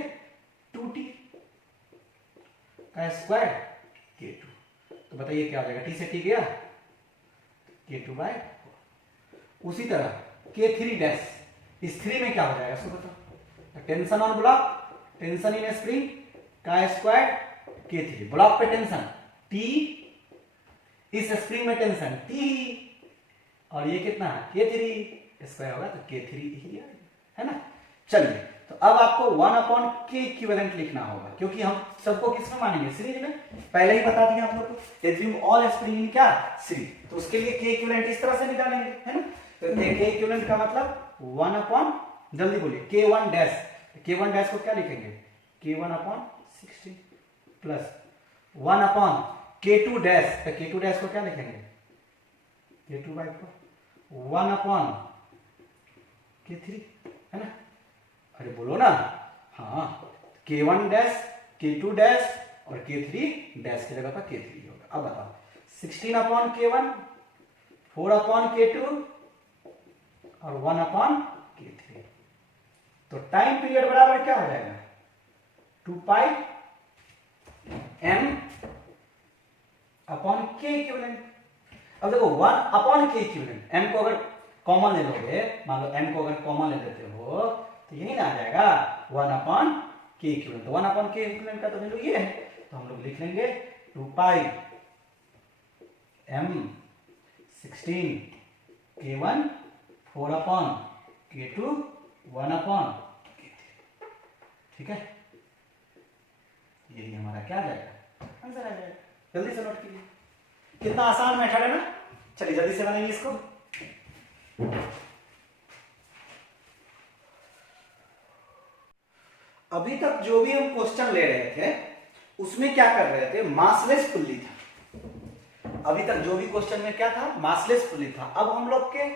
2T का स्क्वायर K2। तो बताइए क्या हो जाएगा? T से T गया K2/4। उसी तरह K3 डैश, इस 3 में क्या हो जाएगा सो बताओ? Tension on block, tension in spring का स्क्वायर K3। ब्लॉक पे टेंशन T, इस स्प्रिंग में टेंशन T, और ये कितना? K3 स्क्वायर होगा तो K3 ही है ना। चलिए तो अब आपको 1/K इक्विवेलेंट लिखना होगा, क्योंकि हम सबको किसमें मानेंगे? सीरीज में। पहले ही बता दिया हम लोग को, एज्यूम ऑल स्प्रिंग इन क्या? सीरीज। तो उसके लिए K इक्विवेलेंट इस तरह से निकालेंगे, है ना। तो K इक्विवेलेंट का मतलब 1/, जल्दी बोलिए, K1 डैश। K1 डैश को क्या लिखेंगे? K1/60 plus 1/K2 dash. तो K2 डैश को क्या लिखेंगे? K2/4 1/K3, है ना। अरे बोलो ना। हाँ, K1 डैश, K2 डैश और K3 डैश की जगह पर K3 होगा। अब बताओ 16/K1, 4/K2 और 1/K3। तो टाइम पीरियड बराबर क्या हो जाएगा? 2π m/K इक्विवेलेंट। अब देखो 1/K इक्विवेलेंट, m को अगर कॉमन ले लोगे, मान लो m को अगर कॉमन ले लेते हो तो यही ना आ जाएगा 1/K इक्विवेलेंट। तो 1/K इक्विवेलेंट का तो वैल्यू ये है, तो हम लोग लिख लेंगे 2π m/16 K1 4/K2 1/K3। ठीक है, यही हमारा क्या आ जाएगा? आंसर आ जाएगा। जल्दी से नोट कीजिए, कितना आसान मेथड है ना। चलिए जल्दी से बनाइए इसको। अभी तक जो भी हम क्वेश्चन ले रहे थे उसमें क्या कर रहे थे? मासलेस पुल्ली था। अभी तक जो भी क्वेश्चन में क्या था? मासलेस पुल्ली था। अब हम लोग के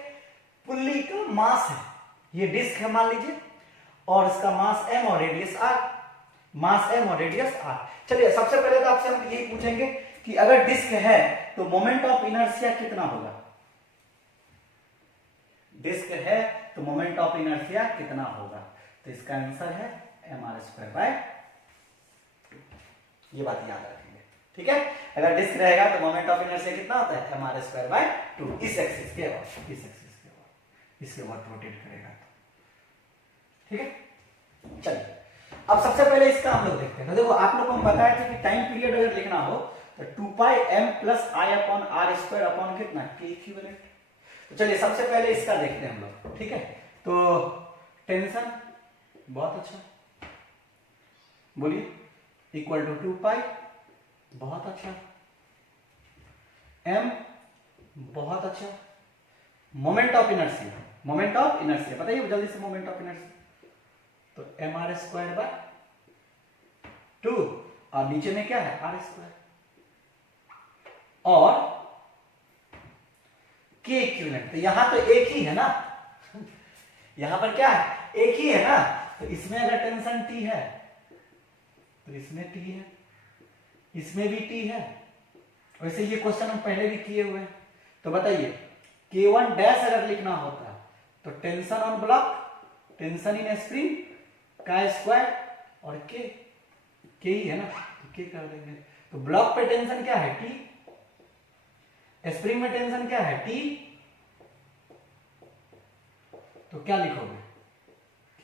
पुल्ली का मास है, ये डिस्क है मान लीजिए, और इसका मास m और रेडियस r। मास m और रेडियस r। चलिए सबसे पहले तो आपसे हम यही पूछेंगे कि अगर डिस्क है तो मोमेंट ऑफ इनर्शिया कितना होगा? डिस्क है तो मोमेंट ऑफ इनर्शिया कितना होगा? तो इसका आंसर है mr²/2। ये बात याद रखेंगे, ठीक है। अगर डिस्क रहेगा तो मोमेंट ऑफ इनर्शिया कितना होता है? mr²/2। इस एक्सिस के बाद, इस एक्सिस के बाद, इसके बाद रोटेट करेगा तो, ठीक है। चलिए अब सबसे पहले इसका हम लोग देखते हैं। तो देखो आप लोगों को हम बताया था कि टाइम पीरियड अगर लिखना हो तो 2π m + I/r² कितना? K equivalent. तो चलिए सबसे पहले इसका देखते हैं हम लोग, ठीक है। तो टेंशन, बहुत अच्छा, बोलिए, इक्वल टू 2π, बहुत अच्छा, m, बहुत अच्छा। Moment of inertia, moment of inertia बताइए जल्दी से, मोमेंट ऑफ इनर्शिया तो mr²/2 और नीचे में क्या है r², और k इक्विवेलेंट, तो यहां तो एक ही है ना, यहां पर क्या है एक ही है ना, तो इसमें अगर टेंशन T है तो इसमें T है, इसमें भी T है। वैसे ये क्वेश्चन हम पहले भी किए हुए हैं, तो बताइए K1 डैश अगर लिखना होता तो tension on block, tension in spring का स्क्वायर और K ही है ना, तो K कर देंगे। तो ब्लॉक पे टेंशन क्या है T, स्प्रिंग में टेंशन क्या है T, तो क्या लिखोगे K,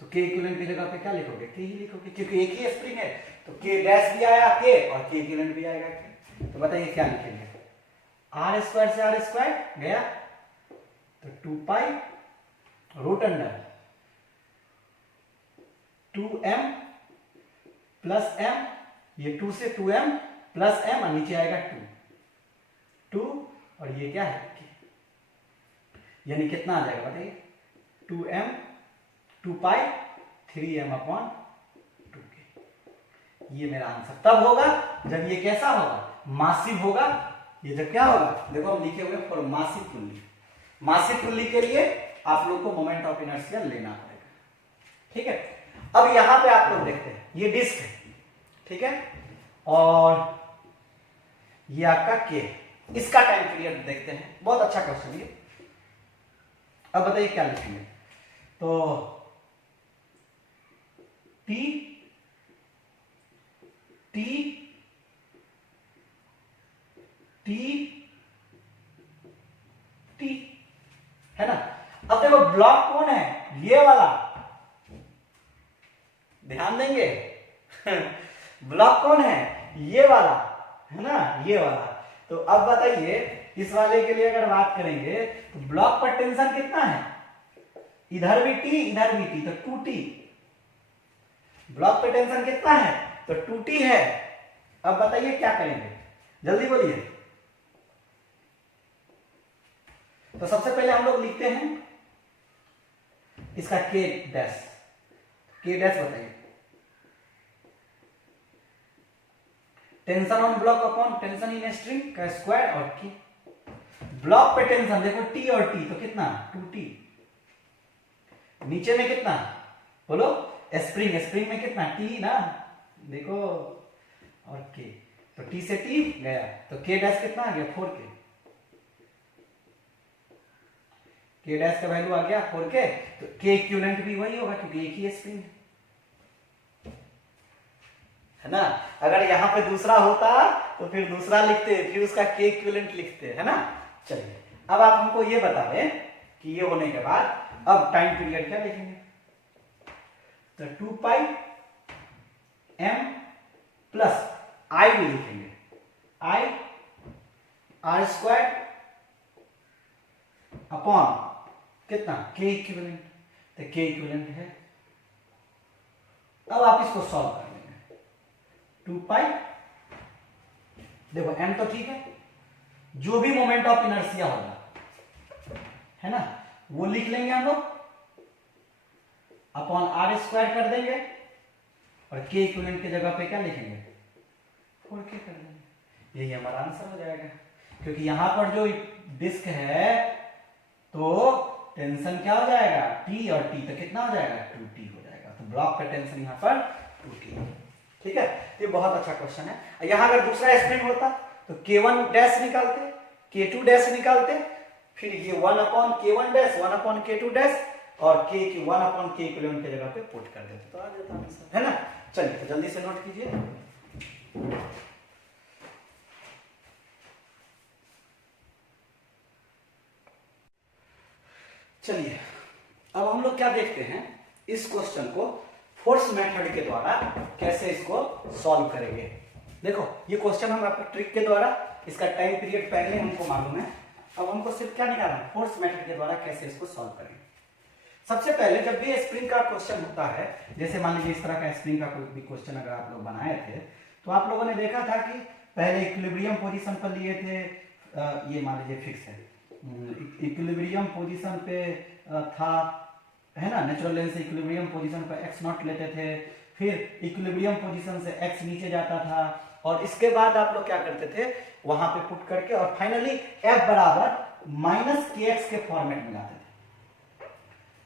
तो K इक्विवेलेंट की जगह पे क्या लिखोगे K ही लिखोगे, क्योंकि एक ही स्प्रिंग है, तो K डैश भी आया K और K इक्विवेलेंट भी आएगा K। तो बताइए क्या लिखेंगे, r² से r² गया तो 2 root under 2m plus m, ये 2 से 2m प्लस m और नीचे आएगा 2 और ये क्या है K, यानी कितना आ जाएगा बताइए 2m 3m/2k। ये मेरा आंसर तब होगा जब ये कैसा होगा, मासिव होगा। ये जब क्या होगा, देखो हम लिखे हुए for massive pulley, massive pulley के लिए आप लोग को मोमेंट ऑफ इनर्शिया लेना पड़ेगा, ठीक है। अब यहां पे आप लोग देखते हैं ये डिस्क है, ठीक है, और ये आपका K, इसका टाइम पीरियड देखते हैं, बहुत अच्छा क्वेश्चन ये। अब बताइए क्या लिखेंगे, तो T T T T है ना। अब देखो ब्लॉक कौन है, ये वाला, ध्यान देंगे ब्लॉक कौन है, ये वाला है ना, ये वाला। तो अब बताइए इस वाले के लिए अगर बात करेंगे तो ब्लॉक पर टेंशन कितना है, इधर भी T इधर भी T, तो 2T, ब्लॉक पे टेंशन कितना है तो 2T है। अब बताइए क्या करेंगे, जल्दी बोलिए। तो सबसे पहले हम लोग लिखते हैं इसका K डैश, बताइए tension on block upon tension in string का स्क्वायर और K। ब्लॉक पे टेंशन देखो T और T, तो कितना 2T, नीचे में कितना बोलो स्प्रिंग में कितना T ना, देखो और K, तो T से T गया तो K डैश कितना आ गया 4K, K डैश का वैल्यू आ गया 4K, तो K इक्विवेलेंट भी वही होगा क्योंकि एक ही स्प्रिंग है ना। अगर यहां पे दूसरा होता तो फिर दूसरा लिखते, फिर उसका K इक्विवेलेंट लिखते, है ना। चलिए अब आप हमको ये बता दें कि ये होने के बाद अब टाइम पीरियड क्या लिखेंगे, तो 2πm प्लस I भी लिखेंगे, I r² अपॉन कितना K इक्विवेलेंट, तो K इक्विवेलेंट है। अब आप इसको सॉल्व कर लेंगे, 2π, देखो m तो ठीक है, जो भी मोमेंट ऑफ इनर्शिया होगा है ना वो लिख लेंगे हम लोग, अपॉन r² कर देंगे और K इक्विवेलेंट की जगह पे क्या लिखेंगे 4K कर देंगे, यही हमारा आंसर हो जाएगा। क्योंकि यहां पर जो डिस्क है तो टेंशन क्या हो जाएगा T और T, तो कितना हो जाएगा 2T हो जाएगा, तो ब्लॉक का टेंशन यहां पर 2T, ठीक है। ये बहुत अच्छा क्वेश्चन है। यहां अगर दूसरा स्प्रिंग होता तो K1 डैश निकालते, K2 डैश निकालते, फिर ये 1/K1 डैश 1/K2 डैश और K की 1/K इक्विवेलेंट की जगह पे पुट कर देते, तो आ जाता आंसर, है ना। चलिए तो जल्दी से नोट कीजिए। चलिए अब हम लोग क्या देखते हैं, इस क्वेश्चन को फोर्स मेथड के द्वारा कैसे इसको सॉल्व करेंगे। देखो ये क्वेश्चन हम आपको ट्रिक के द्वारा, इसका टाइम पीरियड पहले हमको मालूम है, अब हमको सिर्फ क्या निकालना है, फोर्स मेथड के द्वारा कैसे इसको सॉल्व करेंगे। सबसे पहले जब भी स्प्रिंग का क्वेश्चन होता है, जैसे मान लीजिए इस तरह का स्प्रिंग का कोई भी क्वेश्चन अगर आप लोग बनाए थे तो आप लोगों ने देखा था कि पहले इक्विलिब्रियम पोजीशन पर लिए थे, ये मान लीजिए फिक्स है, इक्विलिब्रियम पोजीशन पे था, है ना, नेचुरल लेंथ से इक्विलिब्रियम पोजीशन पर एक्स नॉट लेते थे, फिर इक्विलिब्रियम पोजीशन से एक्स नीचे जाता था, और इसके बाद आप लोग क्या करते थे, वहां पे पुट करके, और फाइनली एफ बराबर माइनस के एक्स के फॉर्मेट में लाते थे।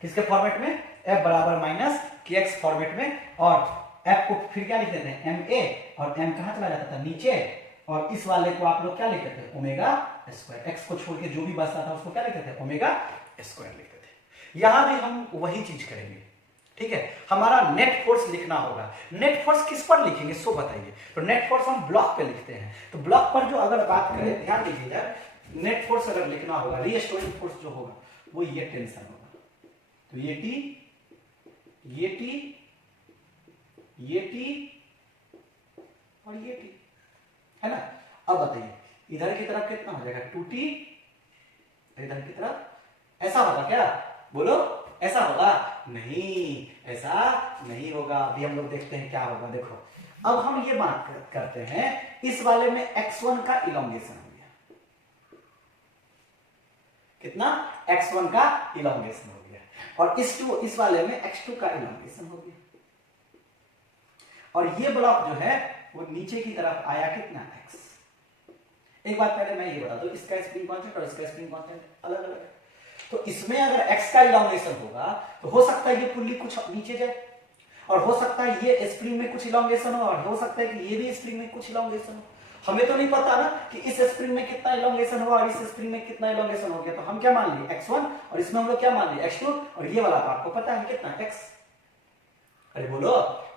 किसके फॉर्मेट में? एफ बराबर माइनस के एक्स फॉर्मेट में, और एफ को फिर क्या लिखते थे, एम ए, और एम कहां चला जाता था, नीचे, और इस वाले को आप लोग क्या लिखते थे, ओमेगा स्क्वायर, एक्स को छोड़ के जो भी बचता था उसको क्या लिखते थे, ओमेगा स्क्वायर लिखते थे। यहां भी हम वही चीज करेंगे, ठीक है। हमारा नेट फोर्स लिखना होगा। नेट फोर्स किस पर लिखेंगे सो बताइए। तो नेट फोर्स हम ब्लॉक पे लिखते हैं। तो ब्लॉक पर जो अगर बात करें, ध्यान दीजिएगा, नेट फोर्स अगर लिखना होगा, रीस्टोरिंग फोर्स जो होगा वो ये टेंशन होगा। तो ये टी, ये टी, ये टी और ये टी, है ना। अब बताइए इधर की तरफ कितना हो जाएगा, 2t, इधर की तरफ ऐसा होगा क्या, बोलो ऐसा होगा? नहीं, ऐसा नहीं होगा। अभी हम लोग देखते हैं क्या होगा। देखो अब हम ये बात करते हैं, इस वाले में x1 का इलोंगेशन हो गया, कितना, x1 का इलोंगेशन हो गया, और इस वाले में x2 का इलोंगेशन हो गया, और ये ब्लॉक जो है वो नीचे की तरफ आया कितना, x। एक बात पहले मैं ये बता दूं, इसका स्प्रिंग कांस्टेंट और इसका स्प्रिंग कांस्टेंट अलग अलग है। तो इसमें अगर x का इलोंगेशन होगा तो हो सकता है ये पुल्ली कुछ नीचे जाए, और हो सकता है ये स्प्रिंग में कुछ इलोंगेशन हो, और हो सकता है कि ये भी स्प्रिंग में कुछ इलोंगेशन हो। हमें तो नहीं पता ना कि इस स्प्रिंग में कितना इलोंगेशन हुआ और इस स्प्रिंग में कितना इलोंगेशन हो गया। तो हम क्या मान लिए, x1, और इसमें हम लोग क्या मान लिए, x2, और ये वाला तो आपको पता है कितना, x। अरे बोलो,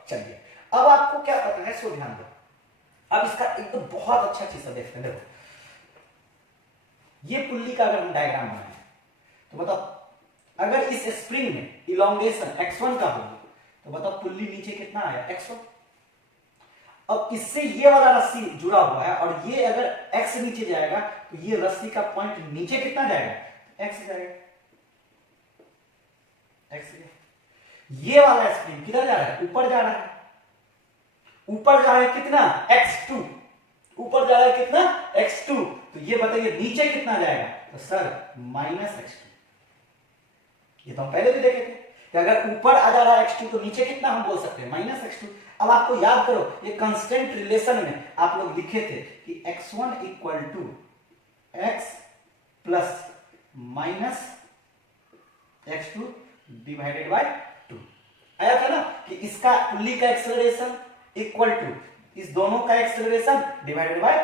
चलिए अब आपको क्या पता है सो ध्यान दो। अब इसका एकदम बहुत अच्छा चीज देखते हैं। देखो ये पुल्ली का अगर हम डायग्राम बनाए तो बताओ, अगर इस स्प्रिंग में इलोंगेशन x1 का होगा तो बताओ पुल्ली नीचे कितना आया, x1। अब इससे ये वाला रस्सी जुड़ा हुआ है, और ये अगर x नीचे जाएगा तो ये रस्सी का पॉइंट नीचे कितना जाएगा, x जाएगा, x। ये वाला स्प्रिंग किधर जा रहा है, ऊपर जा रहा है, ऊपर जा रहा है कितना, x2, ऊपर जा रहा है कितना, x2। तो ये बताइए नीचे कितना जाएगा, तो सर माइनस x2। ये तो हम पहले भी देखे थे कि अगर ऊपर आ जा रहा है x2 तो नीचे कितना हम बोल सकते हैं, माइनस x2। अब आपको याद करो, ये कांस्टेंट रिलेशन में आप लोग लिखे थे कि x1 equal to x plus minus x2 divided by 2 आया था ना, कि इसका पुल्ली का एक्सेलरेशन इक्वल टू इस दोनों का एक्सेलरेशन डिवाइडेड बाय,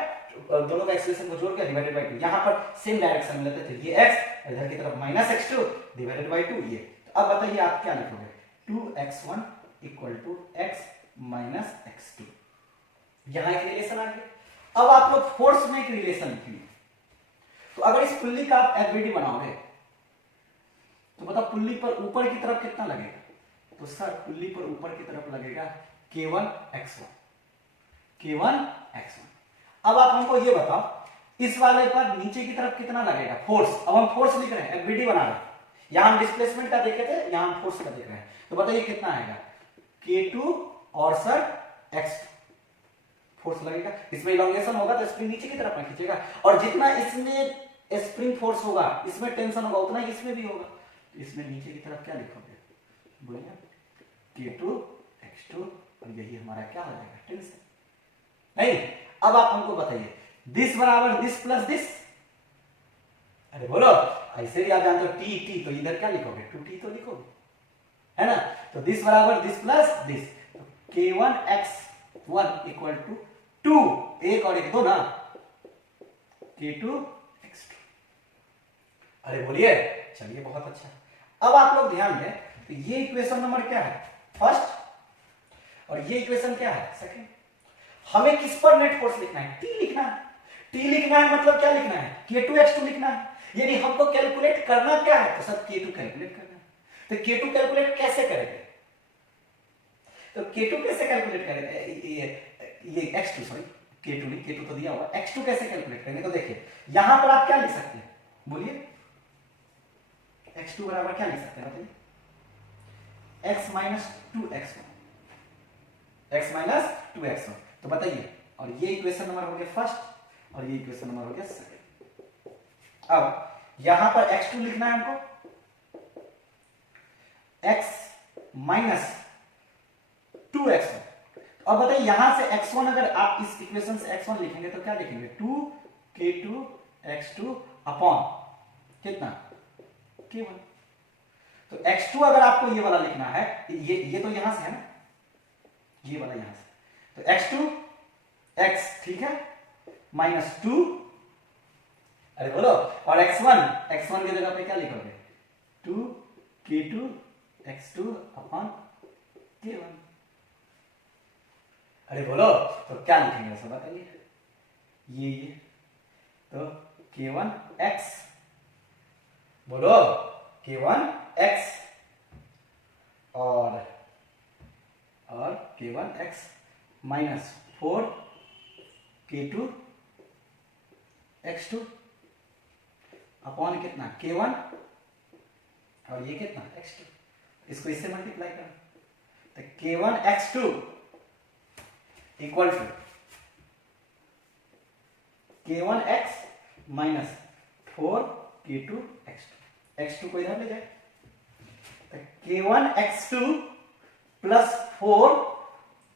दोनों का एक्सेलरेशन को जोड़ के डिवाइडेड बाय 2। यहां पर सेम डायरेक्शन में लेते थे, ये x, इधर की तरफ माइनस x2 डिवाइडेड बाय 2 ये। तो अब बताइए आप क्या लिखोगे, 2x1 equal to x minus x2। यहां एक रिलेशन आ गया। अब आप लोग फोर्स में एक रिलेशन लिखिए। तो अगर इस पुल्ली का आप एफबीडी बनाओगे तो बताओ पुल्ली पर ऊपर की तरफ कितना लगेगा, तो सर पुल्ली पर ऊपर की तरफ लगेगा k1x1, k1x1। अब आप हमको ये बताओ, इस वाले पर नीचे की तरफ कितना लगेगा, फोर्स। अब हम फोर्स लिख रहे हैं, एफबीडी बना रहे हैं। यहां हम डिस्प्लेसमेंट का देखे थे, यहां हम फोर्स का देख रहे हैं। तो बताइए कितना आएगा, k2 और सर x2 फोर्स लगेगा। इसमें इलोंगेशन होगा तो स्प्रिंग नीचे की तरफ में खींचेगा, और जितना इसमें स्प्रिंग फोर्स होगा, इसमें टेंशन होगा, उतना ही इसमें भी होगा। तो इसमें नीचे की तरफ क्या लिखोगे, बोलिए, k2 x2, और यही हमारा क्या हो जाएगा, टेंशन। नहीं, अब आप हमको बताइए, दिस बराबर दिस प्लस दिस। अरे बोलो, ऐसे भी आप जानते हो टी टी, तो इधर क्या लिखोगे, 2t तो लिखोगे, है ना। तो दिस बराबर दिस प्लस दिस, तो k1x1 इक्वल टू 2, एक और एक दो ना, k2x2। अरे बोलिए, चलिए बहुत अच्छा। अब आप लोग ध्यान दें, तो ये इक्वेशन नंबर क्या है, फर्स्ट, और ये इक्वेशन क्या है, सेकंड। हमें किस पर नेट फोर्स लिखना है, टी लिखना है। टी लिखना है मतलब क्या लिखना है, k2x2 लिखना है। यानी हमको कैलकुलेट करना क्या है, तो सब k2 कैलकुलेट करना है। तो k2 कैलकुलेट कैसे करेंगे, तो k2 कैसे कैलकुलेट करेंगे, ये x2, सॉरी k2 नहीं, k2 तो दिया हुआ, x2 कैसे कैलकुलेट करेंगे। तो देखिए यहां पर आप क्या लिख सकते हैं, बोलिए, x2 बराबर क्या लिख सकते हैं, बताइए, x minus 2x1, x minus 2x1। तो बताइए, और ये इक्वेशन नंबर हो गया फर्स्ट और ये इक्वेशन नंबर हो गया सेकंड। अब यहां पर x2 लिखना है हमको, x माइनस 2x1। अब बताइए यहां से x1 अगर आप इस इक्वेशन से x1 लिखेंगे तो क्या लिखेंगे, 2k2 x2 अपॉन कितना k1। तो x2 अगर आपको ये वाला लिखना है, ये तो यहां से है ना, ये वाला यहां से, तो x2 x ठीक है माइनस 2, अरे बोलो, और x1 की जगह पे क्या लिखोगे, 2k2 x2 अपॉन k1। अरे बोलो, तो क्या लिखेंगे सब बताइए, ये तो k1 x, बोलो k1 x और k1 x minus 4 k2 x2 upon कितना k1 और ये कितना x2, इसको इससे मल्टीप्लाई कर, तो k1 x2 equal to k1 x minus 4 k2 x2, x2 को इधर ले जाए, तो k1 x2 plus 4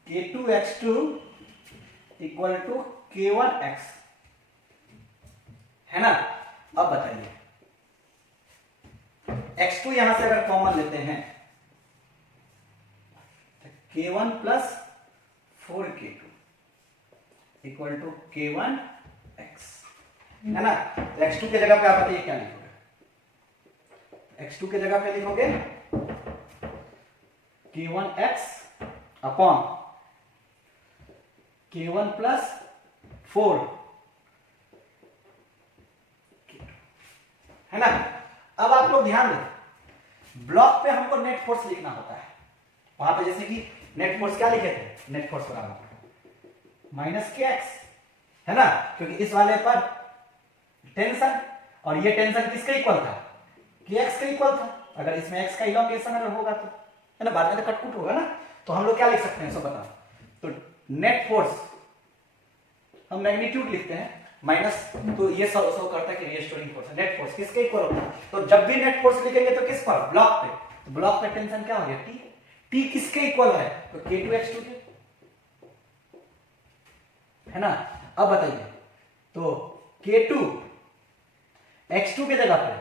k2 x2 equal to k1 x, है ना। अब बताइए x2 यहां से अगर कॉमन लेते हैं तो k1 plus 4k2 equal to k1 x, है ना। तो x2 के जगह पे आप बताइए क्या लिखोगे, x2 के जगह पे लिखोगे k1 x upon k1 plus 4, है ना। अब आप लोग ध्यान दें, ब्लॉक पे हमको नेट फोर्स लिखना होता है, वहां पे जैसे कि नेट फोर्स क्या लिखे थे, नेट फोर्स बराबर माइनस के एक्स, है ना, क्योंकि इस वाले पर टेंशन और ये टेंशन किसके इक्वल था, के एक्स के इक्वल था। अगर इसमें एक्स का इलॉन्गेशन अगर होगा तो, है ना, बाद में तो कटकुट होगा ना, तो हम लोग क्या लिख सकते हैं सब बताओ, तो नेट फोर्स हम मैग्नीट्यूड लिखते हैं माइनस, तो ये सब करता है कि रिस्टोरिंग फोर्स, नेट फोर्स किसके इक्वल होता है, तो जब भी नेट फोर्स लिखेंगे तो किस पर, ब्लॉक पे, तो ब्लॉक पे टेंशन क्या हो गया, टी, टी किसके इक्वल है, तो k2 x2 के, है ना। अब बताइए तो k2 x2 के जगह पे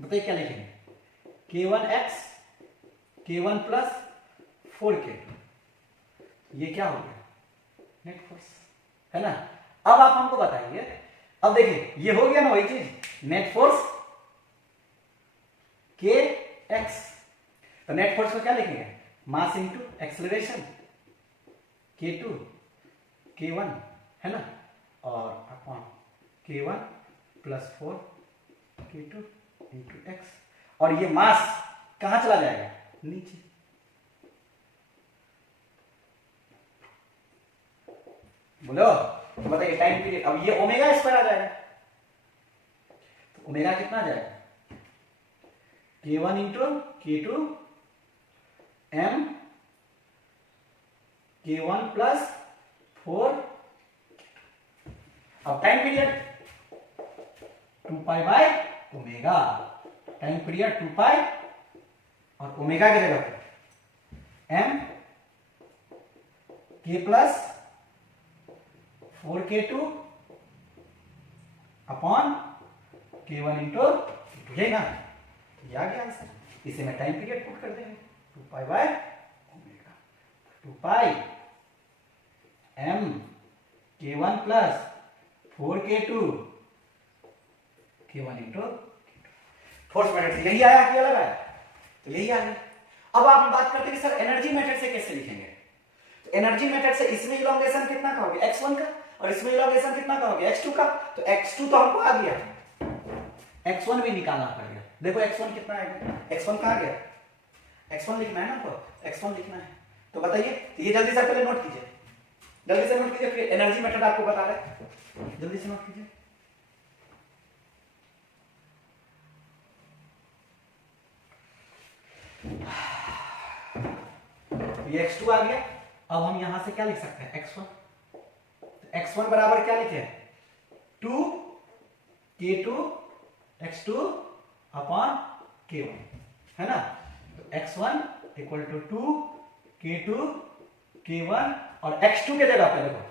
बताइए क्या लिखेंगे, k1 x k1 plus 4k2, ये क्या हो गया, नेट फोर्स, है ना। अब आप हमको बताइए, अब देखिए ये हो गया ना वही चीज, नेट फोर्स के एक्स, तो नेट फोर्स को क्या लिखेंगे, mass into acceleration k2 k1, है ना, और upon k1 plus 4 k2 into x, और ये मास कहां चला जाएगा, नीचे, बोलो तो बताइए टाइम पीरियड, अब ये ओमेगा स्क्वायर आ जाएगा, तो ओमेगा कितना आ जाएगा, k1 into k2 m k1 plus 4, अब time period 2 pi by omega, time period 2 पाई और ओमेगा की जगह पे m k plus 4k2 upon k1 into ये ना, ये आ गया आंसर, इसे मैं टाइम पीरियड पुट कर देंगे, 2 pi by omega, 2 pi m k1 plus 4k2 k1 into force method से यही आया कि अलग आया, तो यही आ गया। अब आप बात करते हैं कि सर एनर्जी मेथड से कैसे लिखेंगे, तो एनर्जी मेथड से इसमें इलॉन्गेशन कितना कहोगे, x1 का, और इसमें इलॉन्गेशन कितना कहोगे, x2 का, तो x2 तो हमको आ गया, x1 भी निकालना पड़ेगा, देखो x1 कितना आएगा, x1 कहां गया, x1 लिखना है ना आपको, x1 लिखना है, तो बताइए, तो ये जल्दी से पहले नोट कीजिए, जल्दी से नोट कीजिए, फिर एनर्जी मेथड आपको बता रहे, जल्दी से नोट कीजिए। ये x2 आ गया, अब हम यहां से क्या लिख सकते हैं x1, x1 बराबर क्या लिखे 2k2 x2 अपॉन k1, है ना। तो x1 equal to 2k2 k1 और x2 के जगह पे देखो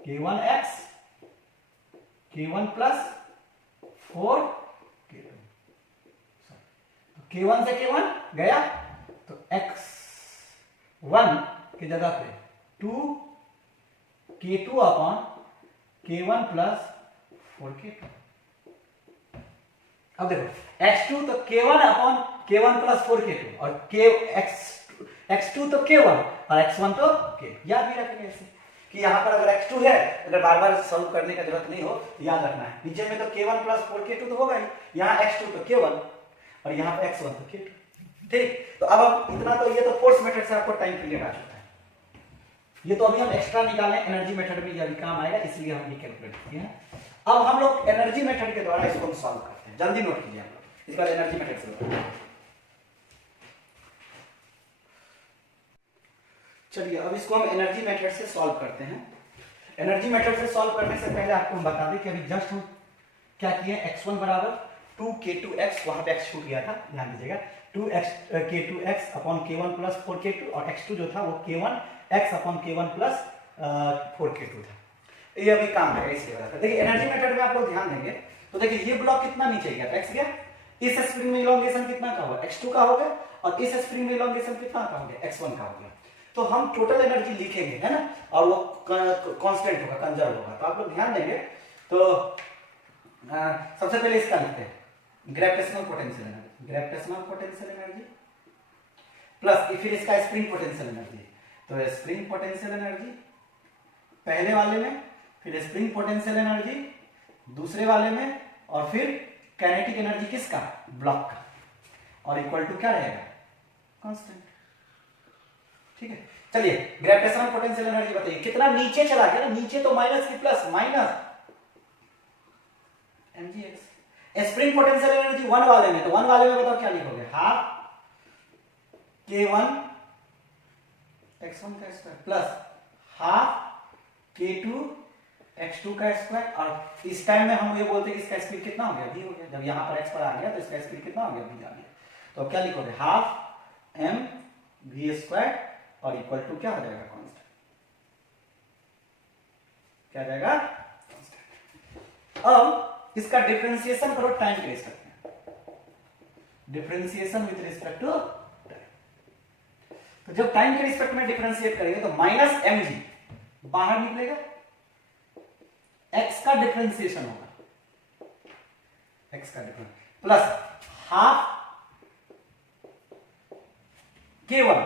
k1x k1 प्लस 4k2, तो k1 से k1 गया, तो x1 की जगह पे 2k2 upon k1 plus 4k2। अब देखो x2 तो k1 upon k1 plus 4k2 और x2 तो k1 और x1 तो k। याद भी रखेंगे ऐसे कि यहां पर अगर x2 है, अगर बार बार सॉल्व करने का जरूरत नहीं हो तो याद रखना है, नीचे में तो k1 प्लस 4k2 तो होगा ही, यहाँ x2 तो k1 और यहाँ पे x1 तो k2, ठीक। तो अब इतना तो ये तो फोर्स मेथड से आपको टाइम पीरियड आ चुका है, ये तो अभी हम एक्स्ट्रा निकालें एनर्जी मेथड में, ये अभी काम आएगा इसलिए हम ये कैलकुलेट किए हैं। अब हम लोग एनर्जी मेथड के द्वारा इसको सॉल्व करते हैं, जल्दी नोट कीजिए हम लोग, इसके बाद एनर्जी मेथड से होगा। चलिए अब इसको हम एनर्जी मेथड से सॉल्व करते हैं। एनर्जी मेथड से सॉल्व करने से पहले आपको हम बता दें कि अभी जस्ट हम क्या किए, x1 बराबर 2k2x, वहां पे x2 किया था, ध्यान दीजिएगा, 2k2x upon k1 plus 4k2 और x2 जो था वो k1x upon k1 plus 4k2 था। ये अभी काम है इसलिए बता। देखिए एनर्जी मेथड में आप लोग ध्यान देंगे तो देखिए ये ब्लॉक कितना नीचे गया, x गया, इस स्प्रिंग में इलोंगेशन कितना का होगा, x2 का होगा, और इस स्प्रिंग में इलोंगेशन कितना का होगा, x1 का होगा। तो हम टोटल एनर्जी लिखेंगे, है ना, और वो कांस्टेंट होगा, कंजर्व होगा। तो आप लोग ध्यान देंगे तो सबसे पहले इसका लिखते हैं, gravitational potential energy, gravitational potential energy plus फिर इसका स्प्रिंग पोटेंशियल एनर्जी। तो स्प्रिंग पोटेंशियल एनर्जी पहले वाले में, फिर स्प्रिंग पोटेंशियल एनर्जी दूसरे वाले में, और फिर काइनेटिक एनर्जी किसका, ब्लॉक का, और इक्वल टू क्या रहेगा, कांस्टेंट, ठीक है। चलिए ग्रेविटेशनल पोटेंशियल एनर्जी बताइए कितना नीचे चला गया ना, नीचे तो माइनस की plus, minus mgx। Spring potential energy 1 वाले में, तो 1 वाले में बताओ क्या लिखोगे, हाफ k1 x1 का square plus half k2 x2 का स्क्वायर, और इस टाइम में हम ये बोलते हैं कि इसका स्पीड कितना हो गया, v हो गया। जब यहां पर x पर आ गया तो इसका स्पीड कितना हो गया, v आ गया। तो अब क्या लिखोगे, हाफ m v स्क्वायर और इक्वल टू क्या हो जाएगा, कांस्टेंट, क्या जाएगा, कांस्टेंट। अब इसका डिफरेंशिएशन करो टाइम के रिस्पेक्ट में, differentiation with respect to time. तो जब टाइम के रिस्पेक्ट में डिफरेंशिएट करेंगे तो माइनस mg बाहर निकलेगा, x का डिफरेंशिएशन होगा, x का difference plus half k1,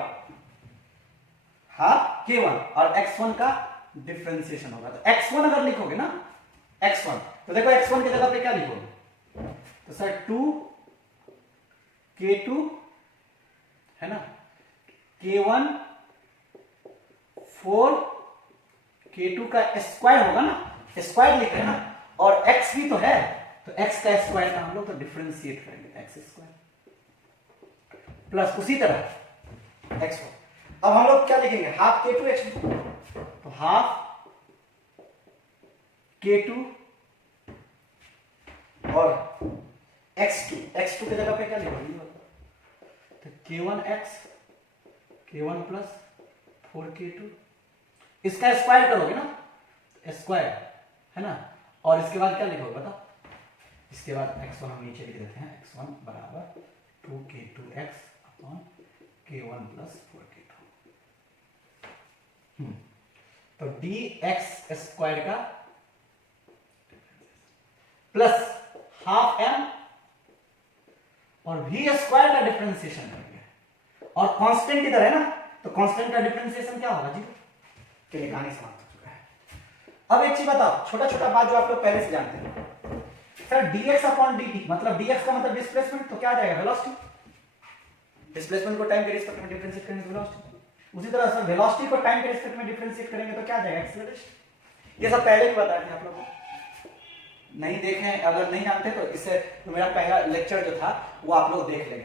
half k1 और x1 का डिफरेंशिएशन होगा। तो x1 अगर लिखोगे ना, x1, तो देखो x1 की जगह पे क्या लिखोगे, तो सर 2k2 है ना, k1 4k2 का स्क्वायर होगा ना, स्क्वायर लिख रहे हैं ना, और x भी तो है, तो x का स्क्वायर का हम लोग तो डिफरेंशिएट करेंगे, x स्क्वायर प्लस उसी तरह x1। अब हम लोग क्या लिखेंगे, हाफ k2 x2, तो हाफ k2 और x2, x2 की जगह पे क्या लिखोगे, तो k1x k1 प्लस 4k2, इसका स्क्वायर करोगे ना, स्क्वायर है ना, और इसके बाद क्या लिखोगे बताओ, इसके बाद x1 हम नीचे लिख देते हैं, x1 बराबर 2k2x upon k1 plus 4k2। तो dx स्क्वायर का प्लस हाफ m और v स्क्वायर का डिफरेंशिएशन करेंगे, और कांस्टेंट इधर है ना, तो कांस्टेंट का डिफरेंशिएशन क्या होगा, जीरो। चलिए कहानी समाप्त हो चुका है। अब एक चीज बताओ, छोटा छोटा बात जो आप लोग पहले से जानते हैं, सर dx अपॉन dt, मतलब dx का मतलब डिस्प्लेसमेंट, तो क्या आ जाएगा, वेलोसिटी। डिस्प्लेसमेंट को टाइम के रिस्पेक्ट में डिफरेंशिएट करेंगे तो वेलोसिटी, उसी तरह से वेलोसिटी को टाइम के रिस्पेक्ट में डिफरेंशिएट करेंगे तो क्या आ जाएगा, एक्सेलरेशन। ये सब पहले भी बताया था आप लोगों को, नहीं देखे, अगर नहीं जानते तो इससे तो मेरा पहला लेक्चर जो था वो आप लोग देख लेंगे,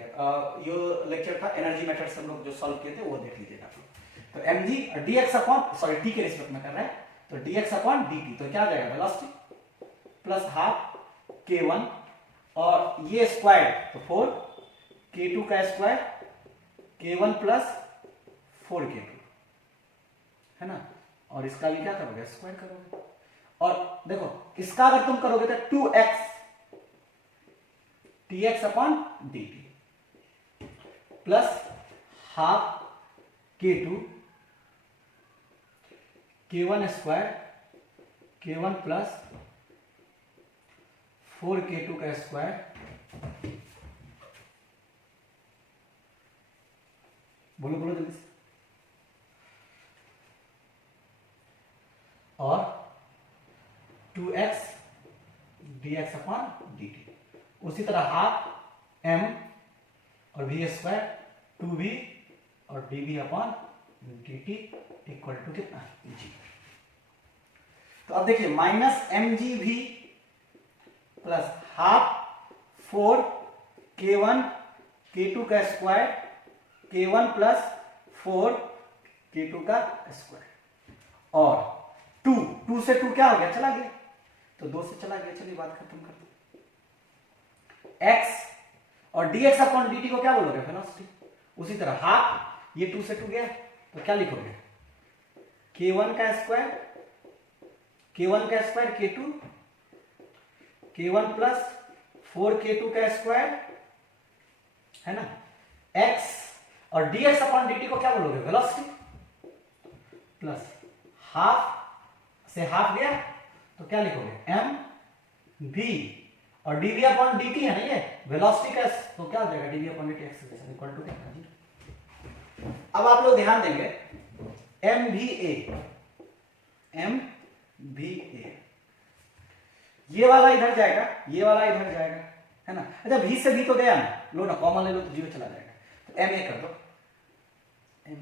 ये लेक्चर था एनर्जी मेथड से हम लोग जो सॉल्व किए थे वो देख लीजिएगा आप लोग। तो mg dx upon sorry t के रिस्पेक्ट में कर रहे हैं, तो dx अपॉन dt, तो क्या आ जाएगा वेलोसिटी प्लस हाफ k1 और ये स्क्वायर तो 4 k2 का स्क्वायर k1 प्लस 4k2 है ना, और इसका भी क्या करोगे स्क्वायर करोगे, और देखो इसका अगर तुम करोगे तो 2x dx upon dt plus half k2 k1 square k1 plus 4k2 का स्क्वायर, बोलो बोलो जल्दी से, और 2x dx अपॉन dt, उसी तरह हाफ m और v स्क्वायर 2v और dv upon dt equal to कितना g। तो अब देखिए minus mgv plus half 4 k1 k2 का स्क्वायर k1 प्लस 4 k2 का स्क्वायर, और 2 से 2 क्या हो गया चला गया, तो 2 से चला गया, चलिए बात खत्म करते हैं। x और dx अपॉन dt को क्या बोलोगे वेलोसिटी, उसी तरह हाफ ये 2 से 2 गया तो क्या लिखोगे k1 का square k2 k1 plus 4k2 का स्क्वायर है ना, x और dx अपॉन dt को क्या बोलोगे वेलोसिटी प्लस हाफ से हाफ गया तो क्या लिखोगे m v और dv अपॉन dt है ना ये वेलोसिटी का, तो क्या हो जाएगा dv upon dt acceleration equal to कितना जी। अब आप लोग ध्यान देंगे mva ये वाला इधर जाएगा, ये वाला इधर जाएगा है ना, अच्छा v से v तो गया ना, लो ना कॉमन ले लो तो जीरो चला जाएगा, तो ma कर दो m,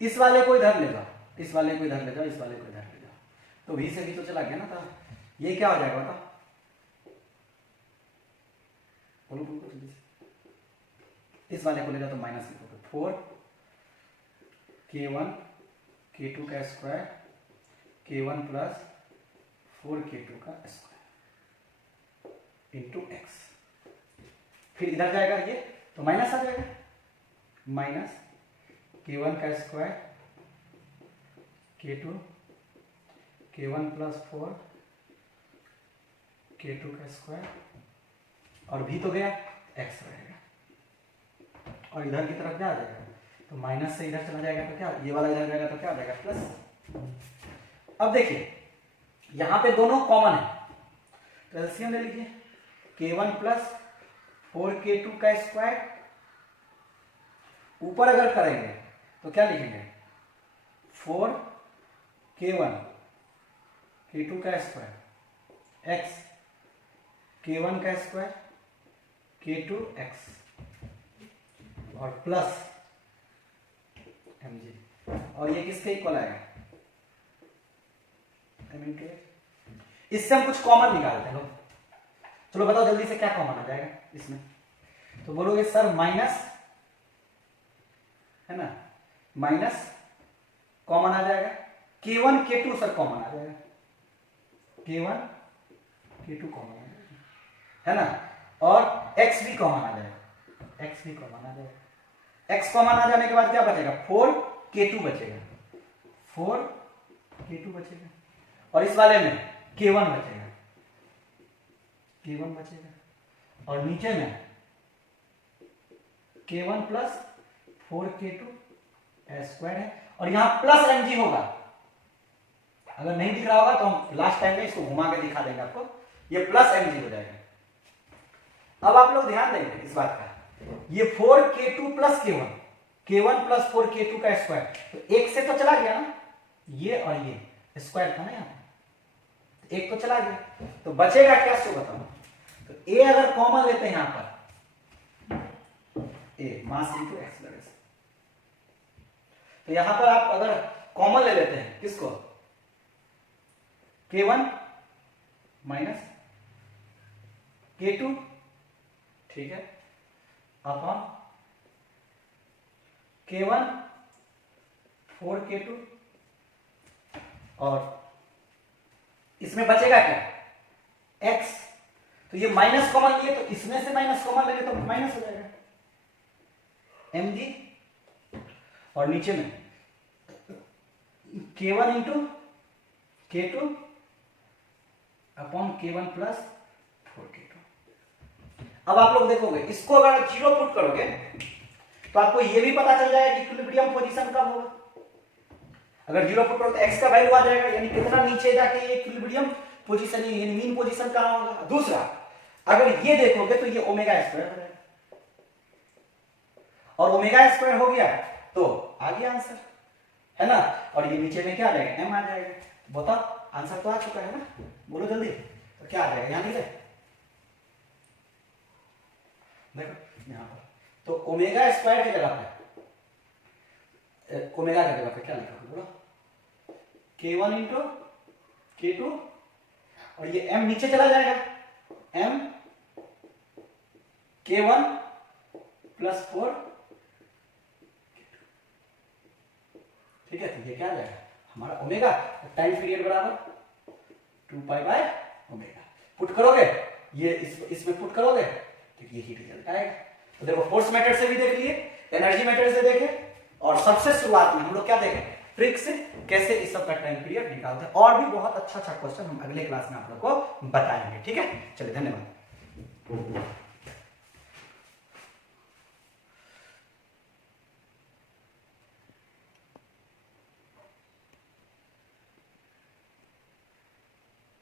इस वाले को इधर ले जाओ, इस वाले को इधर ले जाओ, इस वाले को इधर ले जाओ, तो v से v तो चला गया ना, तो ये क्या हो जाएगा बताओ, बोलो बोलो जल्दी से, इस वाले को ले जाओ तो माइनस लिखोगे 4 k1 k2 का स्क्वायर k1 प्लस 4k2 का स्क्वायर इंटू x, फिर इधर जाएगा ये तो माइनस आ जाएगा, माइनस k1 का square k2 k1 plus 4 k2 का स्क्वायर, और भी तो गया x रहेगा, और इधर की तरफ क्या आ जाएगा, तो माइनस से इधर चला जाएगा तो क्या, ये वाला इधर जाएगा तो क्या आ जाएगा प्लस। अब देखिए यहां पे दोनों कॉमन है तो एलसीएम ले लीजिए, k1 प्लस 4k2 का स्क्वायर, ऊपर अगर करेंगे तो क्या लिखेंगे 4k1 k2 का स्क्वायर x k1 का स्क्वायर k2 x और प्लस mg, और ये किसके इक्वल आएगा m इंटू x। इससे हम कुछ कॉमन निकालते हैं लोग, चलो बताओ जल्दी से क्या कॉमन आ जाएगा इसमें, तो बोलोगे सर माइनस है ना, माइनस कॉमन आ जाएगा, k1 k2 सर कॉमन आ जाएगा, k1 k2 कॉमन आ जाएगा है ना, और x भी कॉमन आ जाएगा, x भी कॉमन आ जाएगा, x कॉमन आ जाने के बाद क्या बचेगा 4k2 बचेगा, 4k2 बचेगा, और इस वाले में k1 बचेगा, k1 बचेगा, और नीचे में k1 प्लस 4k2 स्क्वायर है, और यहां प्लस mg होगा, अगर नहीं दिख रहा होगा तो हम लास्ट टाइम में इसको घुमा के दिखा देंगे आपको, ये प्लस mg हो जाएगा। अब आप लोग ध्यान देंगे इस बात का, ये 4k2 plus k1 plus 4k2 का स्क्वायर, तो एक से तो चला गया ना, ये और ये स्क्वायर था ना यहाँ, एक तो चला गया, तो बचेगा क्या सो बताओ, तो a अगर कॉमन लेते हैं यहां पर a मास इंटू एक्सेलरेशन, तो यहां पर आप अगर कॉमन ले लेते हैं किसको k1 माइनस k2 ठीक है अपॉन k1 4k2 और इसमें बचेगा क्या x, तो ये माइनस कॉमन लिए तो इसमें से माइनस कॉमन लेंगे तो माइनस हो जाएगा mg, और नीचे में k1 into k2 upon k1 plus 4k2। अब आप लोग देखोगे इसको अगर जीरो पुट करोगे तो आपको ये भी पता चल जाएगा कि इक्विलिब्रियम पोजीशन कब होगा। अगर जीरो पुट करो तो x का वैल्यू आ जाएगा, यानी कितना नीचे जाके ये इक्विलिब्रियम पोजीशन यानी मीन पोजीशन कहां होगा। दूसरा अगर ये देखोगे तो ये ओमेगा स्क्वायर हो जाएगा, और ओमेगा स्क्वायर हो गया तो आ गया आंसर, है ना। और ये नीचे में क्या आ जाएगा m आ जाएगा। बताओ आंसर तो आ चुका है ना, बोलो जल्दी। तो क्या आ जाएगा यहां लिखे, देखो यहां पर तो ओमेगा स्क्वायर की जगह पे ओमेगा की जगह पे क्या लिखा बोलो k1 इंटू k2, और ये m नीचे चला जाएगा m k1 प्लस 4, ठीक है। तो ये क्या आ जाएगा हमारा ओमेगा, टाइम पीरियड बराबर 2 पाई बाय ओमेगा। पुट करोगे ये इसमें पुट करोगे तो ये ही रिजल्ट आएगा। तो देखो फोर्स मेथड से भी देख लिए, एनर्जी मेथड से देखे, और सबसे शुरुआत में हम लोग क्या देखें ट्रिक से कैसे इस सब का टाइम पीरियड निकालते हैं। और भी बहुत अच्छा क्वेश्चन हम अगले क्लास में आप लोग को बताएंगे, ठीक है। चलिए धन्यवाद।